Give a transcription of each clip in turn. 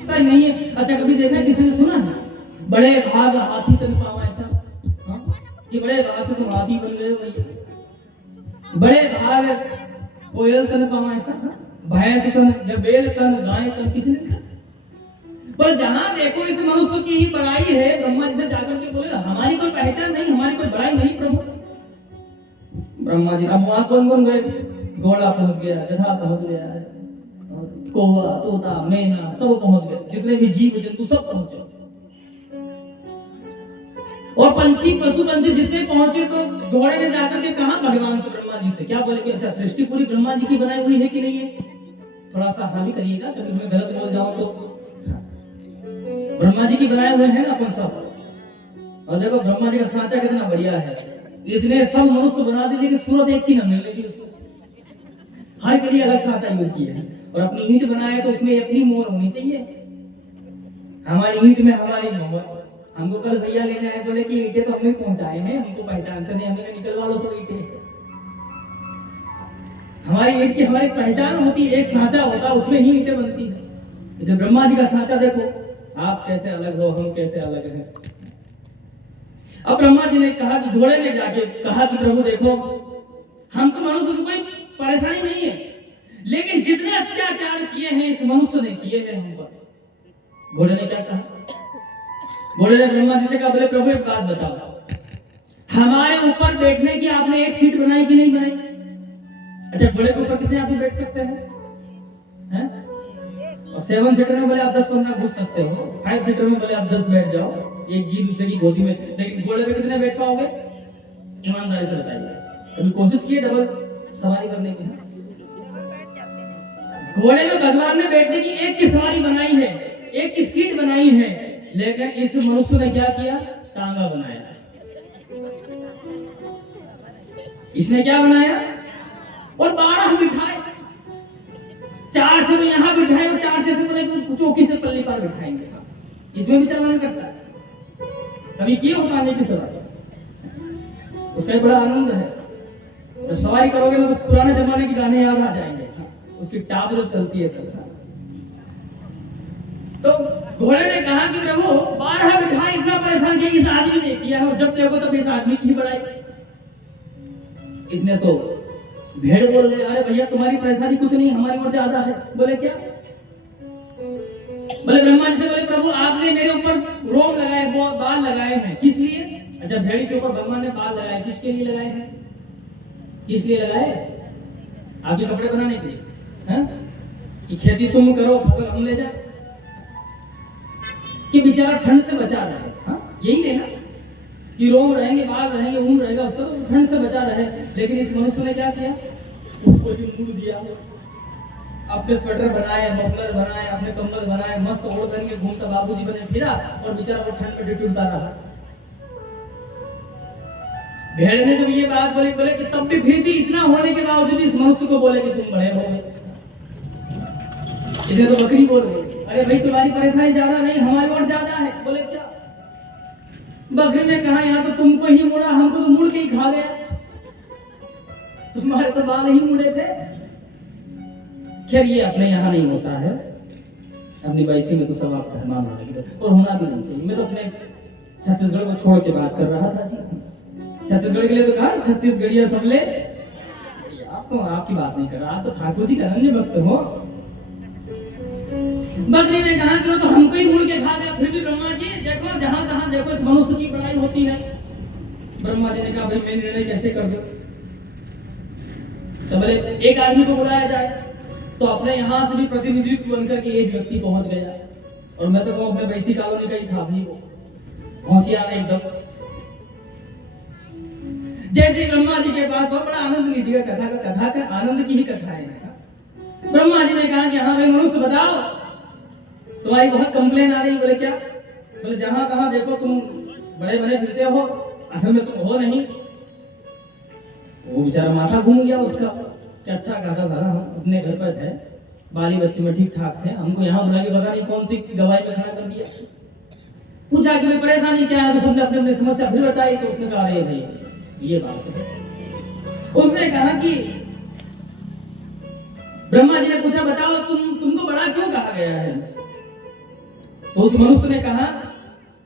उसका ही नहीं है। अच्छा कभी देखा है, किसी ने सुना है बड़े भाग हाथी तन पावा ऐसा? कि बड़े भाग से तुम हाथी बन गए हो भैया, बड़े भाग कोयल तन पावा ऐसा? भैंस तन या बेल तन गाय तन, किसी ने लिखा? पर जहां देखो इस मनुष्य की ही बड़ाई है। ब्रह्मा जी से जाकर के बोले हमारी कोई पहचान नहीं, हमारी कोई बड़ाई नहीं प्रभु। ब्रह्मा जी अब वहां कौन कौन गए? घोड़ा पहुंच गया, गधा पहुंच गया, कौवा तोता मैना सब पहुंच गए, जितने भी जीव जंतु सब पहुंचे। और पंछी पशु पंछी जितने पहुंचे तो घोड़े ने जाकर के कहा भगवान से, ब्रह्मा जी से क्या बोले कि अच्छा सृष्टि पूरी ब्रह्मा जी की बनाई हुई है कि नहीं है? थोड़ा सा हाँ भी करिएगा, कभी मैं गलत बोल जाऊं तो। ब्रह्मा जी की बनाए हुए हैं ना अपन सब। और देखो ब्रह्मा जी का सांचा कितना बढ़िया है, इतने सब मनुष्य बना दिए कि सूरत एक की न मिलने की उसको, हर के लिए अलग सांचा यूज किया है। और अपनी ईंट बनाए तो उसमें अपनी मोहर होनी चाहिए, हमारी ईंट में हमारी मोहर। हमको कल भैया लेने आए, बोले कि ईंटें तो हमें पहुंचाए हैं, हमको पहचानते नहीं, हमें निकलवा लो सब ईंटें। हमारी ईंट की हमारी पहचान होती है, एक सांचा होता है उसमें ही ईंटें बनती है। जब ब्रह्मा जी का सांचा देखो, आप कैसे अलग हो, हम कैसे अलग हैं। अब ब्रह्मा जी ने कहा कि घोड़े ने जाके कहा कि प्रभु देखो हम तो मनुष्य से कोई परेशानी नहीं है, लेकिन जितने अत्याचार किए हैं इस मनुष्य ने किए हैं हम पर। घोड़े ने क्या कहा? घोड़े ने ब्रह्मा जी से कहा बोले प्रभु एक बात बताओ, हमारे ऊपर बैठने की आपने एक सीट बनाई कि नहीं बनाई? अच्छा घोड़े के ऊपर कितने आदमी बैठ सकते हैं? और 7 सीटर में बोले आप 10-15 घुस सकते हो, 5 सीटर में बोले आप 10 बैठ जाओ, एक जी दूसरे की गोदी में। लेकिन घोड़े पे कितने बैठ पाओगे? ईमानदारी से बताइए, कभी कोशिश किए डबल सवारी करने की? घोड़े में भगवान ने बैठने की एक की सवारी बनाई है, एक की सीट बनाई है, लेकिन इस मनुष्य ने क्या किया? तांगा बनाया। इसने क्या बनाया? और 12 बिठाए, 4 से यहाँ बिठाए और 4 से बोले चौकी से पल्ली पर बिठाएंगे। इसमें भी चलाना करता है, कभी किए हो तांगे की सवारी? उसका बड़ा आनंद है। जब सवारी करोगे ना तो पुराने जमाने के गाने याद आ जाएंगे, उसकी टाप जब चलती है तब। तो घोड़े ने कहा कि प्रभु 12 बिठाए, इतना परेशान किया इस आदमी ने किया है, जब देखो तब इस आदमी की बढ़ाई। इतने तो भेड़ बोल रहे अरे भैया तुम्हारी परेशानी कुछ नहीं, हमारी और ज्यादा है। बोले क्या? बोले ब्रह्मा जी से बोले प्रभु आपने मेरे ऊपर रोम लगाए, बाल लगाए हैं, किस लिए? अच्छा भेड़ के ऊपर भगवान ने बाल लगाए, किसके लिए लगाए हैं? किस लिए लगाए? आपके कपड़े बनाने के लिए हैं? कि खेती तुम करो फसल हम ले जाए, कि बेचारा ठंड से बचा रहे? हाँ यही है ना कि रोम रहेंगे, बाल रहेंगे, ऊन रहेगा उसका, तो ठंड से बचा रहे। लेकिन इस मनुष्य ने क्या किया? उसको भी मूड दिया, अपने स्वेटर बनाए, मफलर बनाए, अपने कंबल बनाए, मस्त ओढ़ करके घूमता बाबूजी बने फिरा, और बेचारा वो ठंड में टिटुरता रहा। भेड़ ने जब ये बात बोली, बोले कि तब भी फिर भी इतना होने के बावजूद इस मनुष्य को बोले कि तुम बड़े हो। इतने तो बकरी बोल गई, अरे भाई तुम्हारी परेशानी ज्यादा नहीं, हमारी और ज्यादा है। बोले क्या? बकरी ने कहा यहाँ तो तुमको ही मुड़ा, हमको तो मुड़ के ही खा गया, तुम्हारे तो बाल ही मुड़े थे। खैर ये अपने यहाँ नहीं होता है, अपनी वैसी में तो सब आप धर्मा मानेंगे और होना भी नहीं चाहिए। मैं तो अपने छत्तीसगढ़ को छोड़ के बात कर रहा था जी, छत्तीसगढ़ के लिए तो कहा छत्तीसगढ़िया सब ले, आप तो आपकी बात नहीं कर रहा, आप तो ठाकुर जी का अनन्य भक्त हो। बकरी ने कहा कि तो हमको ही मुड़ के खा गया, फिर भी ब्रह्मा जी देखो जहां तहां देखो इस मनुष्य की बड़ाई होती है। ब्रह्मा जी ने कहा भाई मैं निर्णय कैसे कर दूं? तो बोले एक आदमी को बुलाया जाए, तो अपने यहाँ से भी प्रतिनिधित्व बनकर के एक व्यक्ति पहुंच गया, और मैं तो कहूं अपने वैसी कॉलोनी का ही था भी, वो होशियार एकदम। जैसे ब्रह्मा जी के पास बहुत बड़ा आनंद लीजिएगा, कथा का आनंद की ही कथाएं हैं। ब्रह्मा जी ने कहा कि हाँ भाई मनुष्य बताओ तुम्हारी बहुत कंप्लेन आ रही। बोले क्या? बोले जहां कहां देखो तुम बड़े बड़े फिरते हो, असल में तुम हो नहीं। वो बेचारा माथा घूम गया उसका कि अच्छा खासा सारा हम अपने घर पर थे, बाली बच्चे में ठीक ठाक थे, हमको यहाँ बुला के पता नहीं कौन सी गवाही में खड़ा कर दिया। पूछा कि भाई परेशानी क्या है, तो सबने अपने अपनी समस्या फिर बताई। तो उसने कहा अरे भाई ये बात है। उसने कहा कि ब्रह्मा जी ने पूछा बताओ तुमको बड़ा क्यों कहा गया है? तो उस मनुष्य ने कहा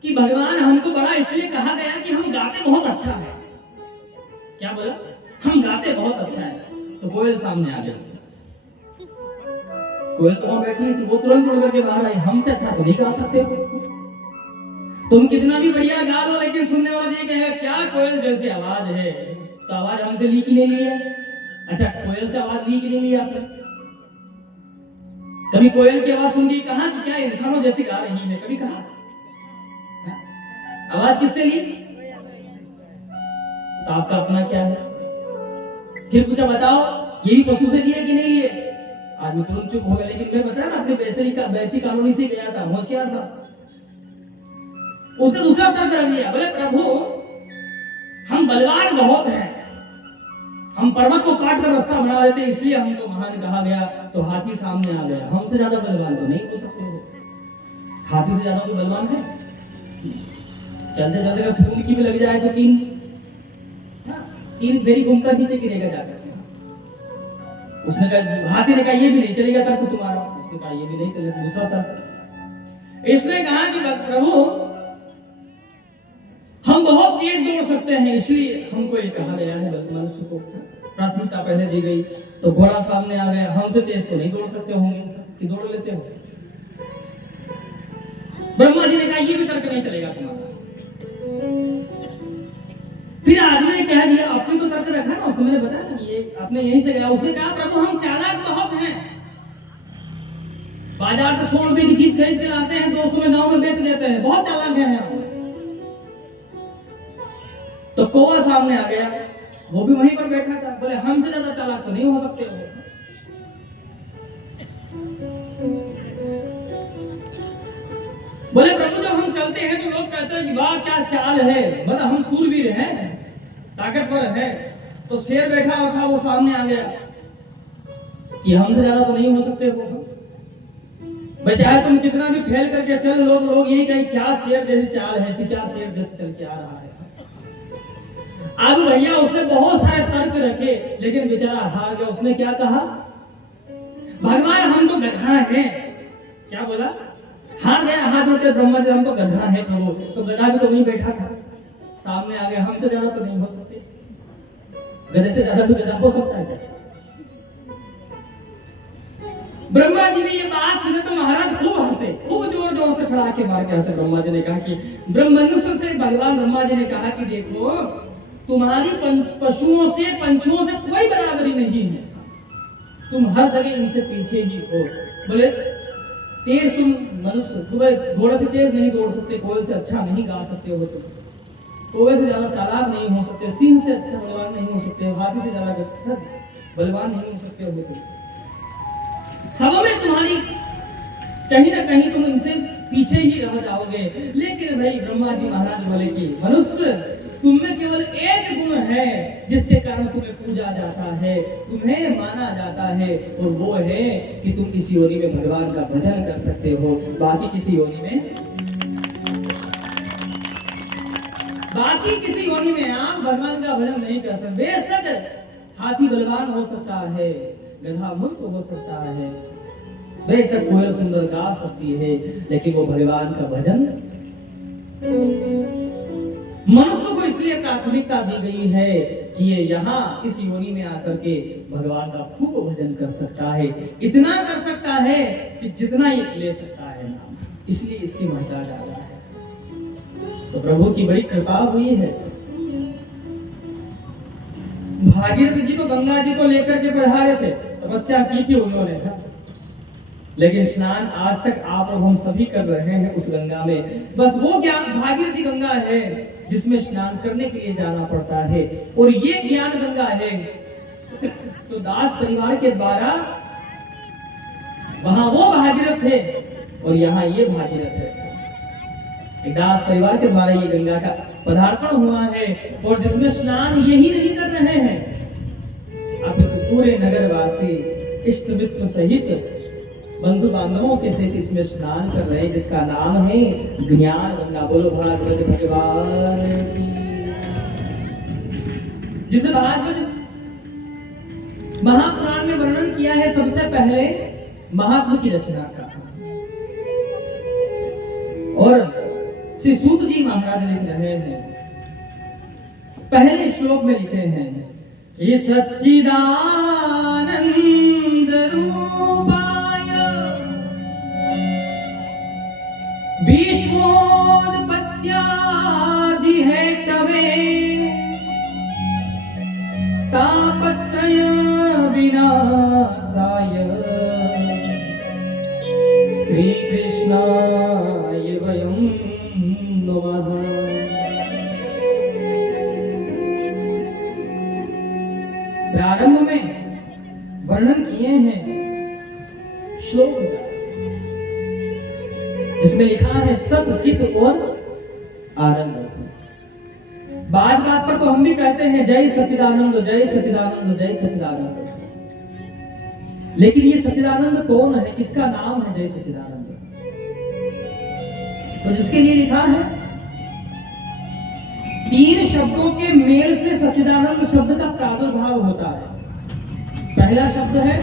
कि भगवान हमको बड़ा इसलिए कहा गया कि हम गाते बहुत अच्छा है। क्या बोला? हम गाते बहुत अच्छा है। तो कोयल सामने आ गया। कोयल तो वहां बैठी थी, वो तुरंत उड़ करके बाहर आई, हमसे अच्छा तो नहीं गा सकते हो तुम, कितना भी बढ़िया गा लो, लेकिन सुनने वाला ये कहेगा क्या कोयल जैसी आवाज है। तो आवाज हमसे ली कि नहीं ली है? अच्छा, कोयल से आवाज ली कि नहीं ली आपने? कभी कोयल की आवाज सुन के कहा कि क्या इंसानों जैसी गा रही है? कभी कहा? आवाज किससे ली? तो आपका अपना क्या है? फिर पूछा बताओ ये भी पशु से लिए कि नहीं लिए? आदमी तुरंत चुप हो गया। लेकिन मैं बताया ना, अपने वैसी कॉलोनी से गया था, होशियार था। उसने दूसरा तर्क कर दिया, बोले प्रभु हम बलवान बहुत हैं, हम पर्वत को काट कर रास्ता बना देते, इसलिए हमको महान कहा गया। तो हाथी सामने आ गया, हमसे ज्यादा बलवान तो नहीं हो सकते हो। हाथी से ज्यादा कोई बलवान है? चलते चलते अगर स्कूल की भी लग जाए तो तीन फेरी घूमता नीचे गिरेगा जाकर। उसने कहा, हाथी ने कहा ये भी नहीं चलेगा तर्क तुम्हारा। उसने कहा ये भी नहीं चलेगा, दूसरा तर्क। इसने कहा कि प्रभु हम बहुत तेज दौड़ सकते हैं, इसलिए हमको ये कहा गया है। मनुष्य को प्राथमिकता पहले दी गई। तो घोड़ा सामने आ गया, हमसे तेज तो नहीं दौड़ सकते होंगे कि दौड़ लेते हो? ब्रह्मा जी ने कहा ये भी तर्क नहीं चलेगा तुम्हारा। फिर आदमी ने कह दिया, आपने तो तर्क रखा ना, उसने मैंने बताया ना कि ये आपने यहीं से गया। उसने कहा प्रभु हम चालाक बहुत हैं, बाजार से 100 रुपए की चीज खरीद कर लाते हैं, 200 में गांव में बेच देते हैं, बहुत चालाक हैं हम। तो कौवा सामने आ गया, वो भी वहीं पर बैठा था। बोले हमसे ज्यादा चालाक तो नहीं हो सकते हो। बोले प्रभु जब हम चलते हैं तो लोग कहते हैं कि वाह क्या चाल है, मतलब हम सूरवीर हैं, ताकतवर है। तो शेर बैठा हुआ था, वो सामने आ गया कि हमसे ज्यादा तो नहीं हो सकते हो भाई, चाहे तुम कितना भी फैल करके चल, लोग यही कहें क्या शेर जैसी चाल है, क्या शेर जैसे चल के आ रहा है। अब भैया उसने बहुत सारे तर्क रखे, लेकिन बेचारा हार गया। उसने क्या कहा? भगवान हम तो गधा हैं। क्या बोला? हार गया, हाथ जोड़ के ब्रह्मा जी हम तो गधा है प्रभु। तो गधा भी तो वहीं बैठा था, सामने आ गया, हमसे ज्यादा तो नहीं हो सकते। गधे से ज्यादा भी गधा हो सकता है क्या? ब्रह्मा जी ने ये बात सुने तो महाराज खूब हंसे, खूब जोर जोर से खड़ा के मार के हंसे। ब्रह्मा जी ने कहा कि मनुष्य से भगवान ब्रह्मा जी ने कहा कि देखो तुम्हारी पशुओं से पंछियों से कोई बराबरी नहीं है, तुम हर जगह इनसे पीछे ही हो। बोले तेज तुम मनुष्य सुबह घोड़े से तेज नहीं दौड़ सकते, कोयल से अच्छा नहीं गा सकते हो, तुम कोयल से ज्यादा चालाक नहीं हो सकते, सिंह से अच्छा बलवान नहीं हो सकते हो, हाथी से ज्यादा बलवान नहीं हो सकते हो तुम। सब में तुम्हारी कहीं ना कहीं तुम इनसे पीछे ही रह जाओगे। लेकिन भाई ब्रह्मा जी महाराज बोले कि मनुष्य तुम्हें केवल एक गुण है जिसके कारण तुम्हें पूजा जाता है, तुम्हें माना जाता है, और वो है कि तुम इस योनि में भगवान का भजन कर सकते हो। बाकी किसी योनि में आप भगवान का भजन नहीं कर सकते। बेशक हाथी बलवान हो सकता है, गधा मूर्ख हो सकता है, बेशक कोयल सुंदर गा सकती है, लेकिन वो भगवान का भजन मनुष्य को इसलिए प्राथमिकता दी गई है कि ये यहाँ इस योनि में आकर के भगवान का खूब भजन कर सकता है। इतना कर सकता है कि जितना ये ले सकता है नाम, इसलिए इसकी महत्ता ज्यादा है। तो प्रभु की बड़ी कृपा हुई है। भागीरथ जी तो गंगा जी को लेकर के पधारे थे, तपस्या की थी उन्होंने, लेकिन स्नान आज तक आप और हम सभी कर रहे हैं उस गंगा में। बस वो ज्ञान भागीरथी गंगा है जिसमें स्नान करने के लिए जाना पड़ता है, और ये ज्ञान गंगा है तो दास परिवार के द्वारा वहां वो भागीरथ थे और यहाँ ये भागीरथ है। दास परिवार के द्वारा ये गंगा का पदार्पण हुआ है, और जिसमें स्नान यही नहीं कर रहे हैं, अब पूरे नगरवासी इष्ट मित्र सहित बंधु बांधवों के सहित इसमें स्नान कर रहे हैं, जिसका नाम है ज्ञान गंगा। बोलो भागवत भगवान की। जिसे भागवत महापुराण में वर्णन किया है सबसे पहले महात्मा की रचना का। और श्री सूत जी महाराज लिख रहे हैं, पहले श्लोक में लिखे हैं कि सच्चिदानंद रूपाय विश्वोत्पत्त्यादि हेतवे तापत्रय विनाशाय श्री कृष्णाय वयं नमः। प्रारंभ में वर्णन किए हैं श्लोक का, जिसमें लिखा है सत चित और आनंद। बात बात पर तो हम भी कहते हैं जय सच्चिदानंद जय सच्चिदानंद जय सच्चिदानंद, लेकिन ये सच्चिदानंद कौन है, किसका नाम है जय सच्चिदानंद? तो जिसके लिए लिखा है 3 शब्दों के मेल से सच्चिदानंद शब्द का प्रादुर्भाव होता है। पहला शब्द है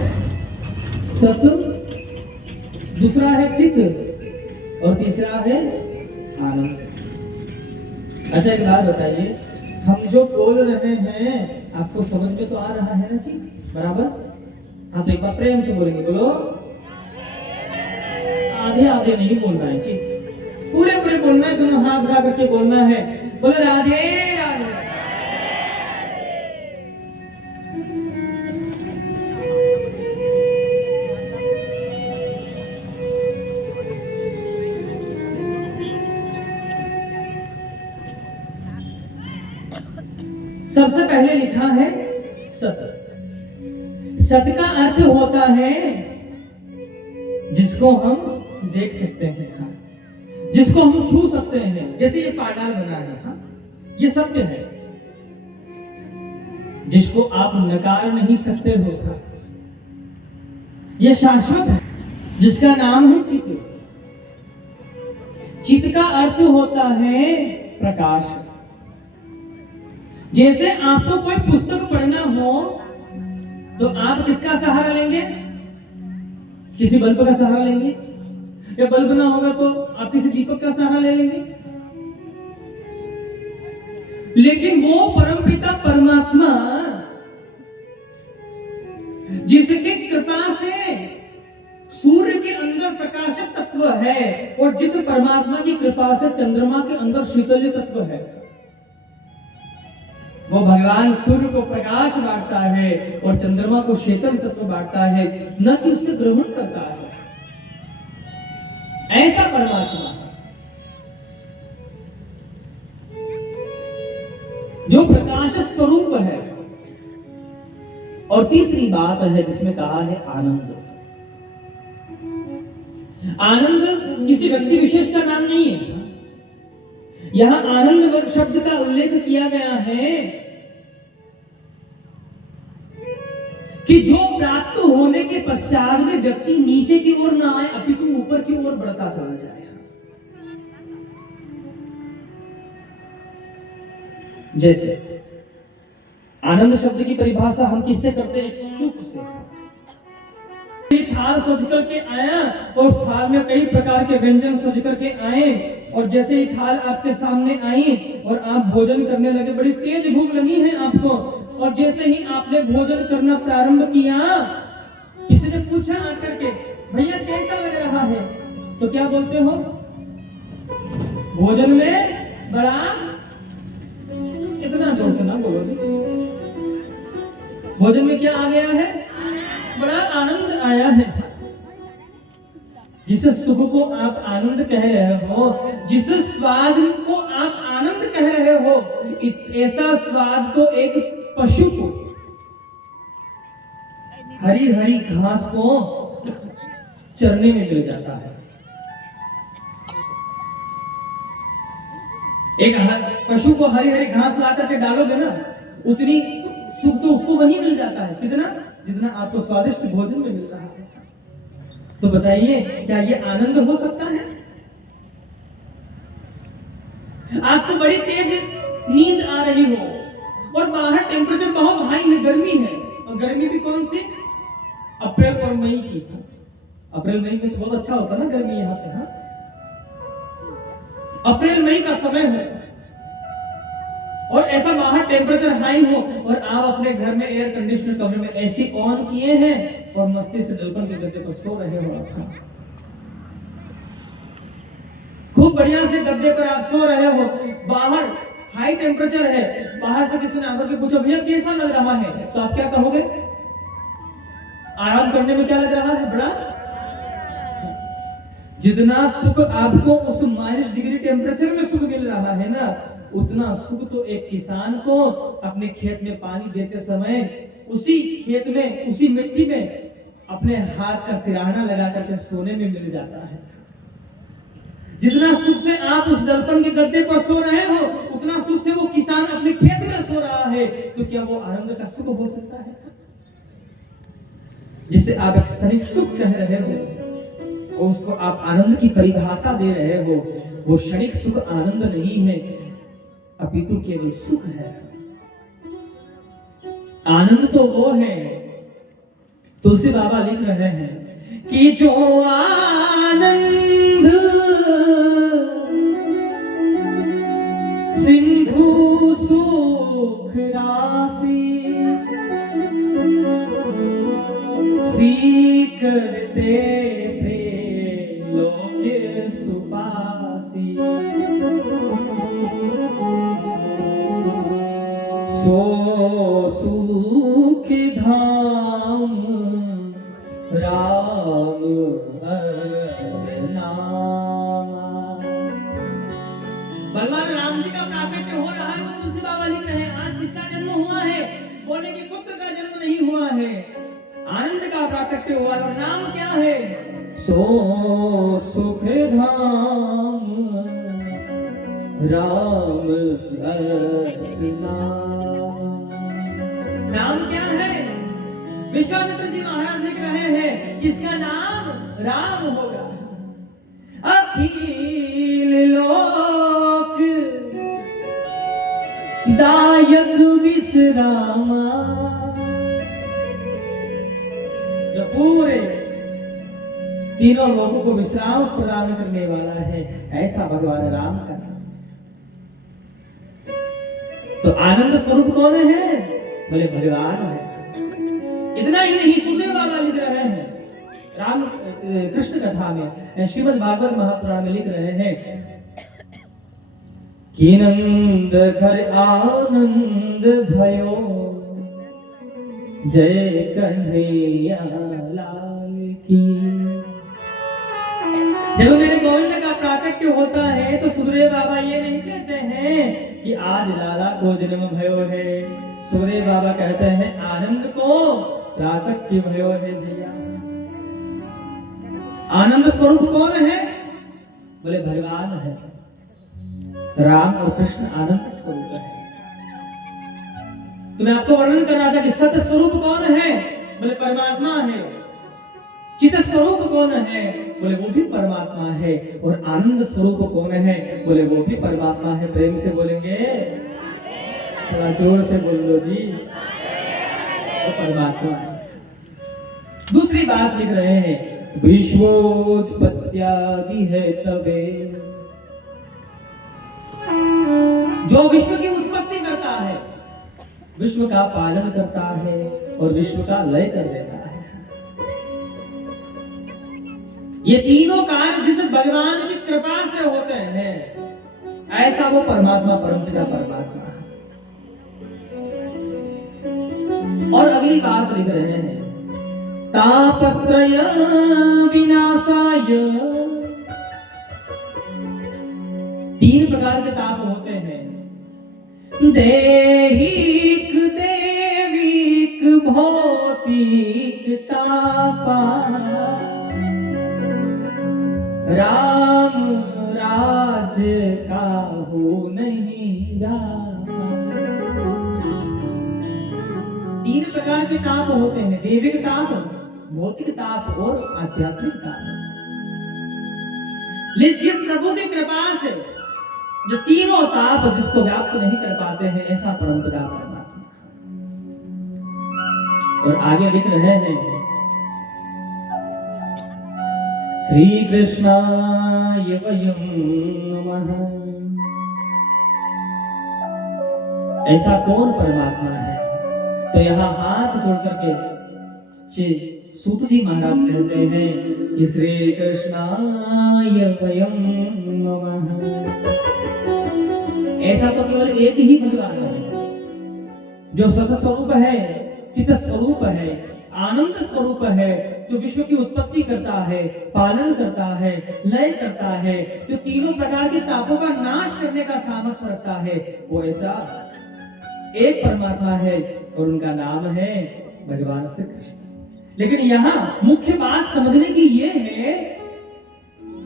सत, दूसरा है चित और तीसरा है आनंद। अच्छा एक बात बताइए, हम जो बोल रहे हैं आपको समझ में तो आ रहा है ना जी? बराबर? हाँ तो एक बार प्रेम से बोलेंगे, बोलो। आधे आधे नहीं बोलना है जी, पूरे पूरे बोलना है, दोनों हाथ उठा करके बोलना है, बोलो राधे राधे। सबसे पहले लिखा है सत। सत का अर्थ होता है जिसको हम देख सकते हैं, जिसको हम छू सकते हैं। जैसे ये पांडाल बना है, ये सत्य है, जिसको आप नकार नहीं सकते हो, ये शाश्वत है, जिसका नाम है चित्त। चित्त का अर्थ होता है प्रकाश। जैसे आपको कोई पुस्तक पढ़ना हो तो आप किसका सहारा लेंगे? किसी बल्ब का सहारा लेंगे, या बल्ब ना होगा तो आप किसी दीपक का सहारा ले लेंगे। लेकिन वो परमपिता परमात्मा जिसकी कृपा से सूर्य के अंदर प्रकाशक तत्व है, और जिस परमात्मा की कृपा से चंद्रमा के अंदर शीतल्य तत्व है, वो भगवान सूर्य को प्रकाश बांटता है और चंद्रमा को शीतल तत्व बांटता है, न कि उससे ग्रहण करता है। ऐसा परमात्मा जो प्रकाश स्वरूप है। और तीसरी बात है जिसमें कहा है आनंद। आनंद किसी व्यक्ति विशेष का नाम नहीं है। यहां आनंद शब्द का उल्लेख किया गया है कि जो प्राप्त होने के पश्चात में व्यक्ति नीचे की ओर ना आए, अपितु ऊपर की ओर बढ़ता चला जाए। जैसे आनंद शब्द की परिभाषा हम किससे करते हैं? सुख से। थाल सज करके आया और उस थाल में कई प्रकार के व्यंजन सज करके आए, और जैसे ही थाल आपके सामने आई और आप भोजन करने लगे, बड़ी तेज भूख लगी है आपको, और जैसे ही आपने भोजन करना प्रारंभ किया, किसी ने पूछा आकर के, भैया कैसा लग रहा है? तो क्या बोलते हो? भोजन में बड़ा, इतना जोर से ना बोलो जी, भोजन में क्या आ गया है? बड़ा आनंद आया है। जिस सुख को आप आनंद कह रहे हो, जिस स्वाद को आप आनंद कह रहे हो, ऐसा स्वाद तो एक पशु को हरी हरी घास को चरने में मिल जाता है। एक पशु को हरी हरी घास ला करके डालोगे ना, उतनी सुख तो उसको वही मिल जाता है। कितना? जितना आपको स्वादिष्ट भोजन में मिल रहा है। तो बताइए, क्या ये आनंद हो सकता है? आपको बड़ी तेज नींद आ रही हो और बाहर टेम्परेचर बहुत हाई है, गर्मी है, और गर्मी भी कौन सी? अप्रैल और मई की। अप्रैल मई में तो बहुत अच्छा होता है ना गर्मी यहाँ पे। अप्रैल मई का समय हो और ऐसा बाहर टेम्परेचर हाई हो और आप अपने घर में एयर कंडीशनर कमरे में एसी ऑन किए हैं और मस्ती से दलपन के गद्दे पर सो रहे हो, खूब बढ़िया से गद्दे पर आप सो रहे हो, बाहर हाई टेम्परेचर है, बाहर से किसी ने आकर के पूछा भैया कैसा लग रहा है, तो आप क्या कहोगे? आराम करने में क्या लग रहा है? बड़ा। जितना सुख आपको उस -डिग्री टेम्परेचर में सुख मिल रहा है ना, उतना सुख तो एक किसान को अपने खेत में पानी देते समय उसी खेत में, उसी मिट्टी में अपने हाथ का सिराहना लगा करके सोने में मिल जाता है। जितना सुख से आप उस दलपन के गद्दे पर सो रहे हो, उतना सुख से वो किसान अपने खेत में सो रहा है, तो क्या वो आनंद का सुख हो सकता है? जिसे आप एक क्षणिक सुख कह रहे हो, उसको आप आनंद की परिभाषा दे रहे हो, वो क्षणिक सुख आनंद नहीं है, अपितु केवल सुख है। आनंद तो वो है, तुलसी बाबा लिख रहे हैं कि जो आनंद सिंधु सुख राशि करते थे लोक सुपासी, सो सुख धाम राम अस नामा। भगवान राम जी का प्राकट्य हो रहा है तो तुलसी बाबा लिख रहे हैं आज किसका जन्म हुआ है? बोले कि पुत्र का जन्म नहीं हुआ है, आनंद का प्राकट्य हुआ है। और नाम क्या है? सो सुख धाम राम अस नाम। नाम क्या है? विश्वामित्र जी महाराज लिख रहे हैं किसका नाम? राम होगा। अखिल लोक दायक विश्रामा, जो पूरे तीनों लोगों को विश्राम प्रदान करने वाला है, ऐसा भगवान राम का। तो आनंद स्वरूप कौन है? बोले भगवान है। इतना ही नहीं, सुखदेव बाबा लिख रहे हैं राम कृष्ण कथा में, श्रीमद् भागवत महापुराण में लिख रहे हैं कि नंद घर आनंद भयो, जय कन्हैया लाल की। जब मेरे गोविंद का प्राकट्य होता है तो सुखदेव बाबा ये नहीं कहते हैं कि आज लाला को जन्म भयो है, सुखदेव बाबा कहते हैं आनंद को प्राकट्य भयो है भैया। आनंद स्वरूप कौन है? बोले भगवान है। राम और कृष्ण आनंद स्वरूप है। तो मैं आपको वर्णन कर रहा था कि सत्य स्वरूप कौन है? बोले परमात्मा है। चित स्वरूप कौन है? बोले वो भी परमात्मा है। और आनंद स्वरूप कौन है? बोले वो भी परमात्मा है। प्रेम से बोलेंगे, थोड़ा जोर से बोल लो जी, वो परमात्मा है। दूसरी बात लिख रहे हैं विश्वोत्पत्त्यादि है तबे, जो विश्व की उत्पत्ति करता है, विश्व का पालन करता है और विश्व का लय कर देता है। ये तीनों कार्य जिस भगवान की कृपा से होते हैं, ऐसा वो परमात्मा, परमपिता परमात्मा है। और अगली बात लिख रहे हैं तापत्रय विनाशाय। तीन प्रकार के ताप होते हैं, दैहिक, देविक, भौतिक तापा। राम राज का हो नहीं रामा। तीन प्रकार के ताप होते हैं, देविक ताप, भौतिक ताप और आध्यात्मिक ताप। जिस प्रभु की कृपा से जो तीनों ताप जिसको व्याप्त नहीं कर पाते हैं, ऐसा परमपिता परमात्मा। और आगे लिख रहे हैं श्री कृष्णाय वयं नमः। ऐसा कौन परमात्मा है? तो यहाँ हाथ जोड़ करके श्री सूत जी महाराज कहते हैं कि श्री कृष्णाय वयं नमः। ऐसा तो केवल एक ही भगवान है जो सत स्वरूप है, चित स्वरूप है, आनंद स्वरूप है, जो विश्व की उत्पत्ति करता है, पालन करता है, लय करता है, जो तीनों प्रकार के तापों का नाश करने का सामर्थ्य रखता है, वो ऐसा एक परमात्मा है और उनका नाम है भगवान श्री कृष्ण। लेकिन यहाँ मुख्य बात समझने की ये है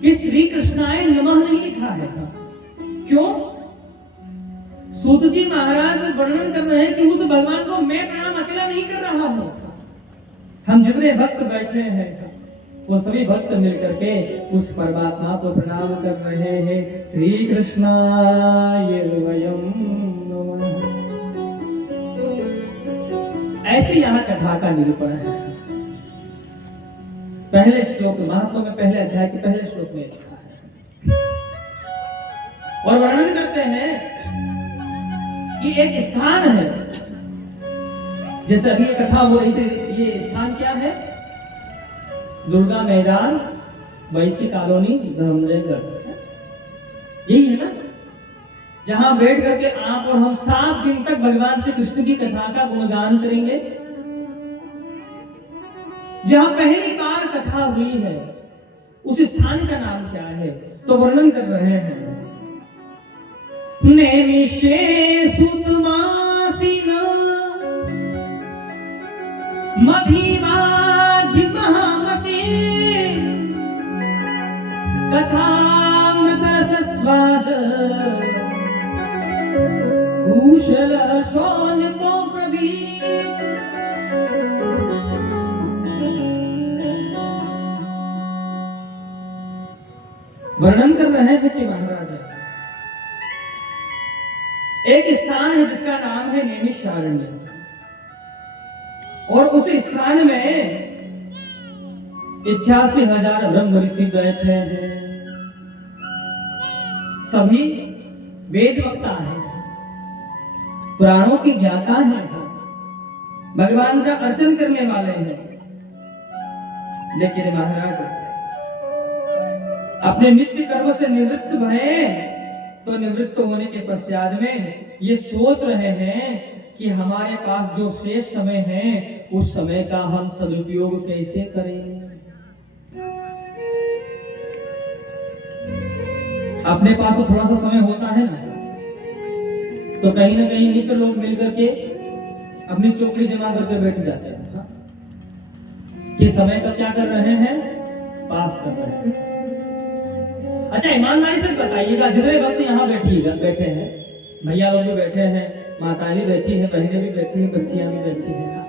कि श्री कृष्णाय नमः नहीं लिखा है। क्यों? सूत जी महाराज वर्णन कर रहे हैं कि उस भगवान को मैं प्रणाम अकेला नहीं कर रहा हूं, हम जितने भक्त बैठे हैं वो सभी भक्त मिलकर के उस परमात्मा को प्रणाम कर रहे हैं। श्री कृष्णाय वयं नमः। ऐसे यहाँ कथा का निरूपण है। पहले श्लोक महात्मा में पहले अध्याय के पहले श्लोक में लिखा है और वर्णन करते हैं कि एक स्थान है, जैसे अभी ये कथा हो रही थी, ये स्थान क्या है? दुर्गा मैदान, वैसी कॉलोनी, धर्मजयगढ़, यही है ना, जहां बैठ करके आप और हम 7 दिन तक भगवान श्री कृष्ण की कथा का गुणगान करेंगे। जहां पहली बार कथा हुई है उस स्थान का नाम क्या है? तो वर्णन कर रहे हैं, नेमिषे सुतमासीन मभिवाधि महामते कथामृत रसस्वाद कुशल शौनको प्रवीत। वर्णन कर रहे हैं कि महाराज एक स्थान है जिसका नाम है नैमिषारण्य और उस स्थान में 88,000 ब्रह्म ऋषि बैठे हैं। सभी वेद वक्ता हैं, पुराणों की ज्ञाता हैं, भगवान का अर्चन करने वाले हैं। लेकिन महाराज अपने नित्य कर्म से निवृत्त भये तो निवृत्त होने के पश्चात में ये सोच रहे हैं कि हमारे पास जो शेष समय है उस समय का हम सदुपयोग कैसे करें। अपने पास तो थोड़ा सा समय होता है ना, तो कहीं ना कहीं मित्र लोग मिलकर के अपनी चौकड़ी जमा करके बैठ जाते हैं कि समय का क्या कर रहे हैं, पास कर रहे हैं। अच्छा ईमानदारी से बताइएगा, जितने वक्त यहाँ बैठे हैं, भैया लोग भी बैठे हैं, माता भी बैठी है, बहनें भी बैठी हैं, बच्चियां भी बैठी हैं,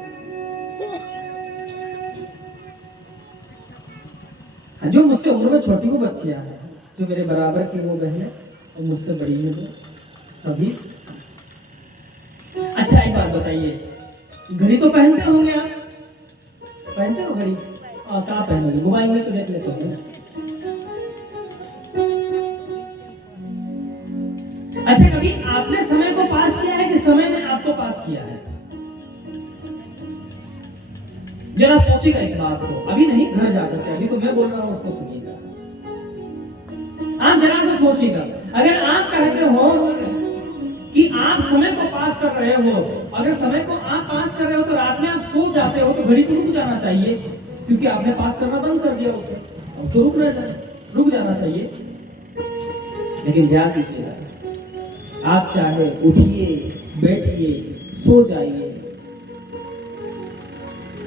जो मुझसे उम्र में छोटी वो बच्चियां हैं, जो मेरे बराबर की वो बहनें और मुझसे बड़ी है वो सभी। अच्छा एक बात बताइए, घड़ी तो पहनते होंगे आप? पहनते हो घड़ी? कहाँ पहनोगे? मोबाइल में तो देख लेते हो। अच्छा कभी आपने समय को पास किया है कि समय ने आपको पास किया है? जरा सोचिएगा इस बात को, अभी नहीं घर जाकर के, अभी तो मैं बोल रहा हूं उसको सुनिएगा। आप जरा सा सोचिएगा, अगर आप कहते हो कि आप समय को पास कर रहे हो, अगर समय को आप पास कर रहे हो तो रात में आप सो जाते हो तो घड़ी तो रुक जाना चाहिए, क्योंकि आपने पास करना बंद कर दिया उसे, अब तो रुक जाना चाहिए। लेकिन ध्यान दीजिएगा, आप चाहे उठिए, बैठिए, सो जाइए,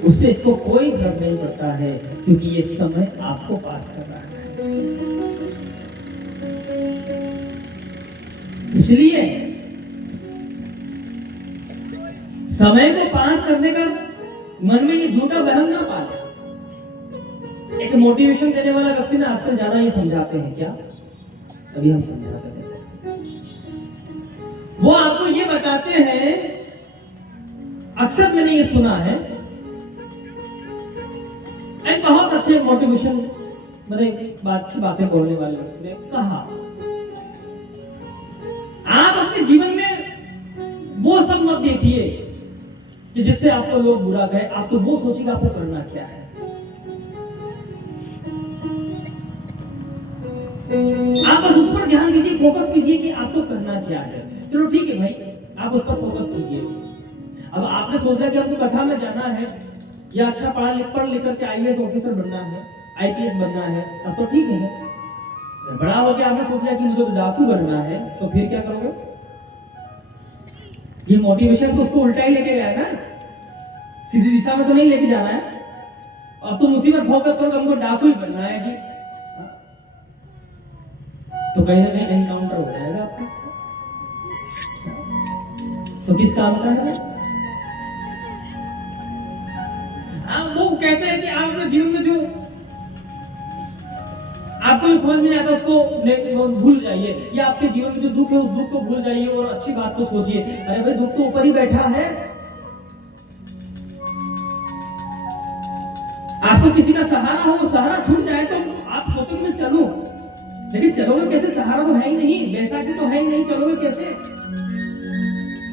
उससे इसको कोई फर्क नहीं पड़ता है, क्योंकि ये समय आपको पास कर रहा है। इसलिए समय को पास करने का मन में ये झूठा वहम ना पाले। एक मोटिवेशन देने वाला व्यक्ति ना आजकल ज्यादा ये समझाते हैं, क्या अभी हम समझाते हैं, वो आपको ये बताते हैं, अक्सर मैंने ये सुना है, एक बहुत अच्छे मोटिवेशन मतलब अच्छी बातें बोलने वाले व्यक्ति ने कहा, आप अपने जीवन में वो वो सब मत देखिए कि जिससे आपको लोग बुरा कहे। आप तो वो सोचिए आपको करना क्या है। आप बस उस पर ध्यान दीजिए, फोकस कीजिए कि आपको करना क्या है। चलो ठीक है भाई, आप उस पर फोकस कीजिए। अब आपने सोचा कि आपको कथा में जाना है या अच्छा पढ़ लिख करके आईएएस ऑफिसर बनना है, आईपीएस बनना है, तब तो ठीक है। बड़ा हो गया आपने सोचा कि मुझे तो डाकू बनना है, तो फिर क्या करोगे? ये मोटिवेशन तो उसको उल्टा ही लेके गया है ना, सीधी दिशा में तो नहीं लेके जा रहा है। अब तुम उसी पर फोकस करो, हमको डाकू ही बनना है जी, तो कहीं ना कहीं एनकाउंटर हो जाएगा आपका। तो किस काम का है? वो कहते हैं कि आप अपने जीवन में जो आपको जो समझ में नहीं आता उसको भूल जाइए, या आपके जीवन में जो दुख है उस दुख को भूल जाइए और अच्छी बात को सोचिए। अरे भाई, दुख तो ऊपर ही बैठा है। आपको किसी का सहारा हो, सहारा छूट जाए तो आप सोचो कि मैं चलूं, लेकिन चलोगे कैसे? सहारा तो है ही नहीं, बैसाखी तो है ही नहीं, चलोगे कैसे?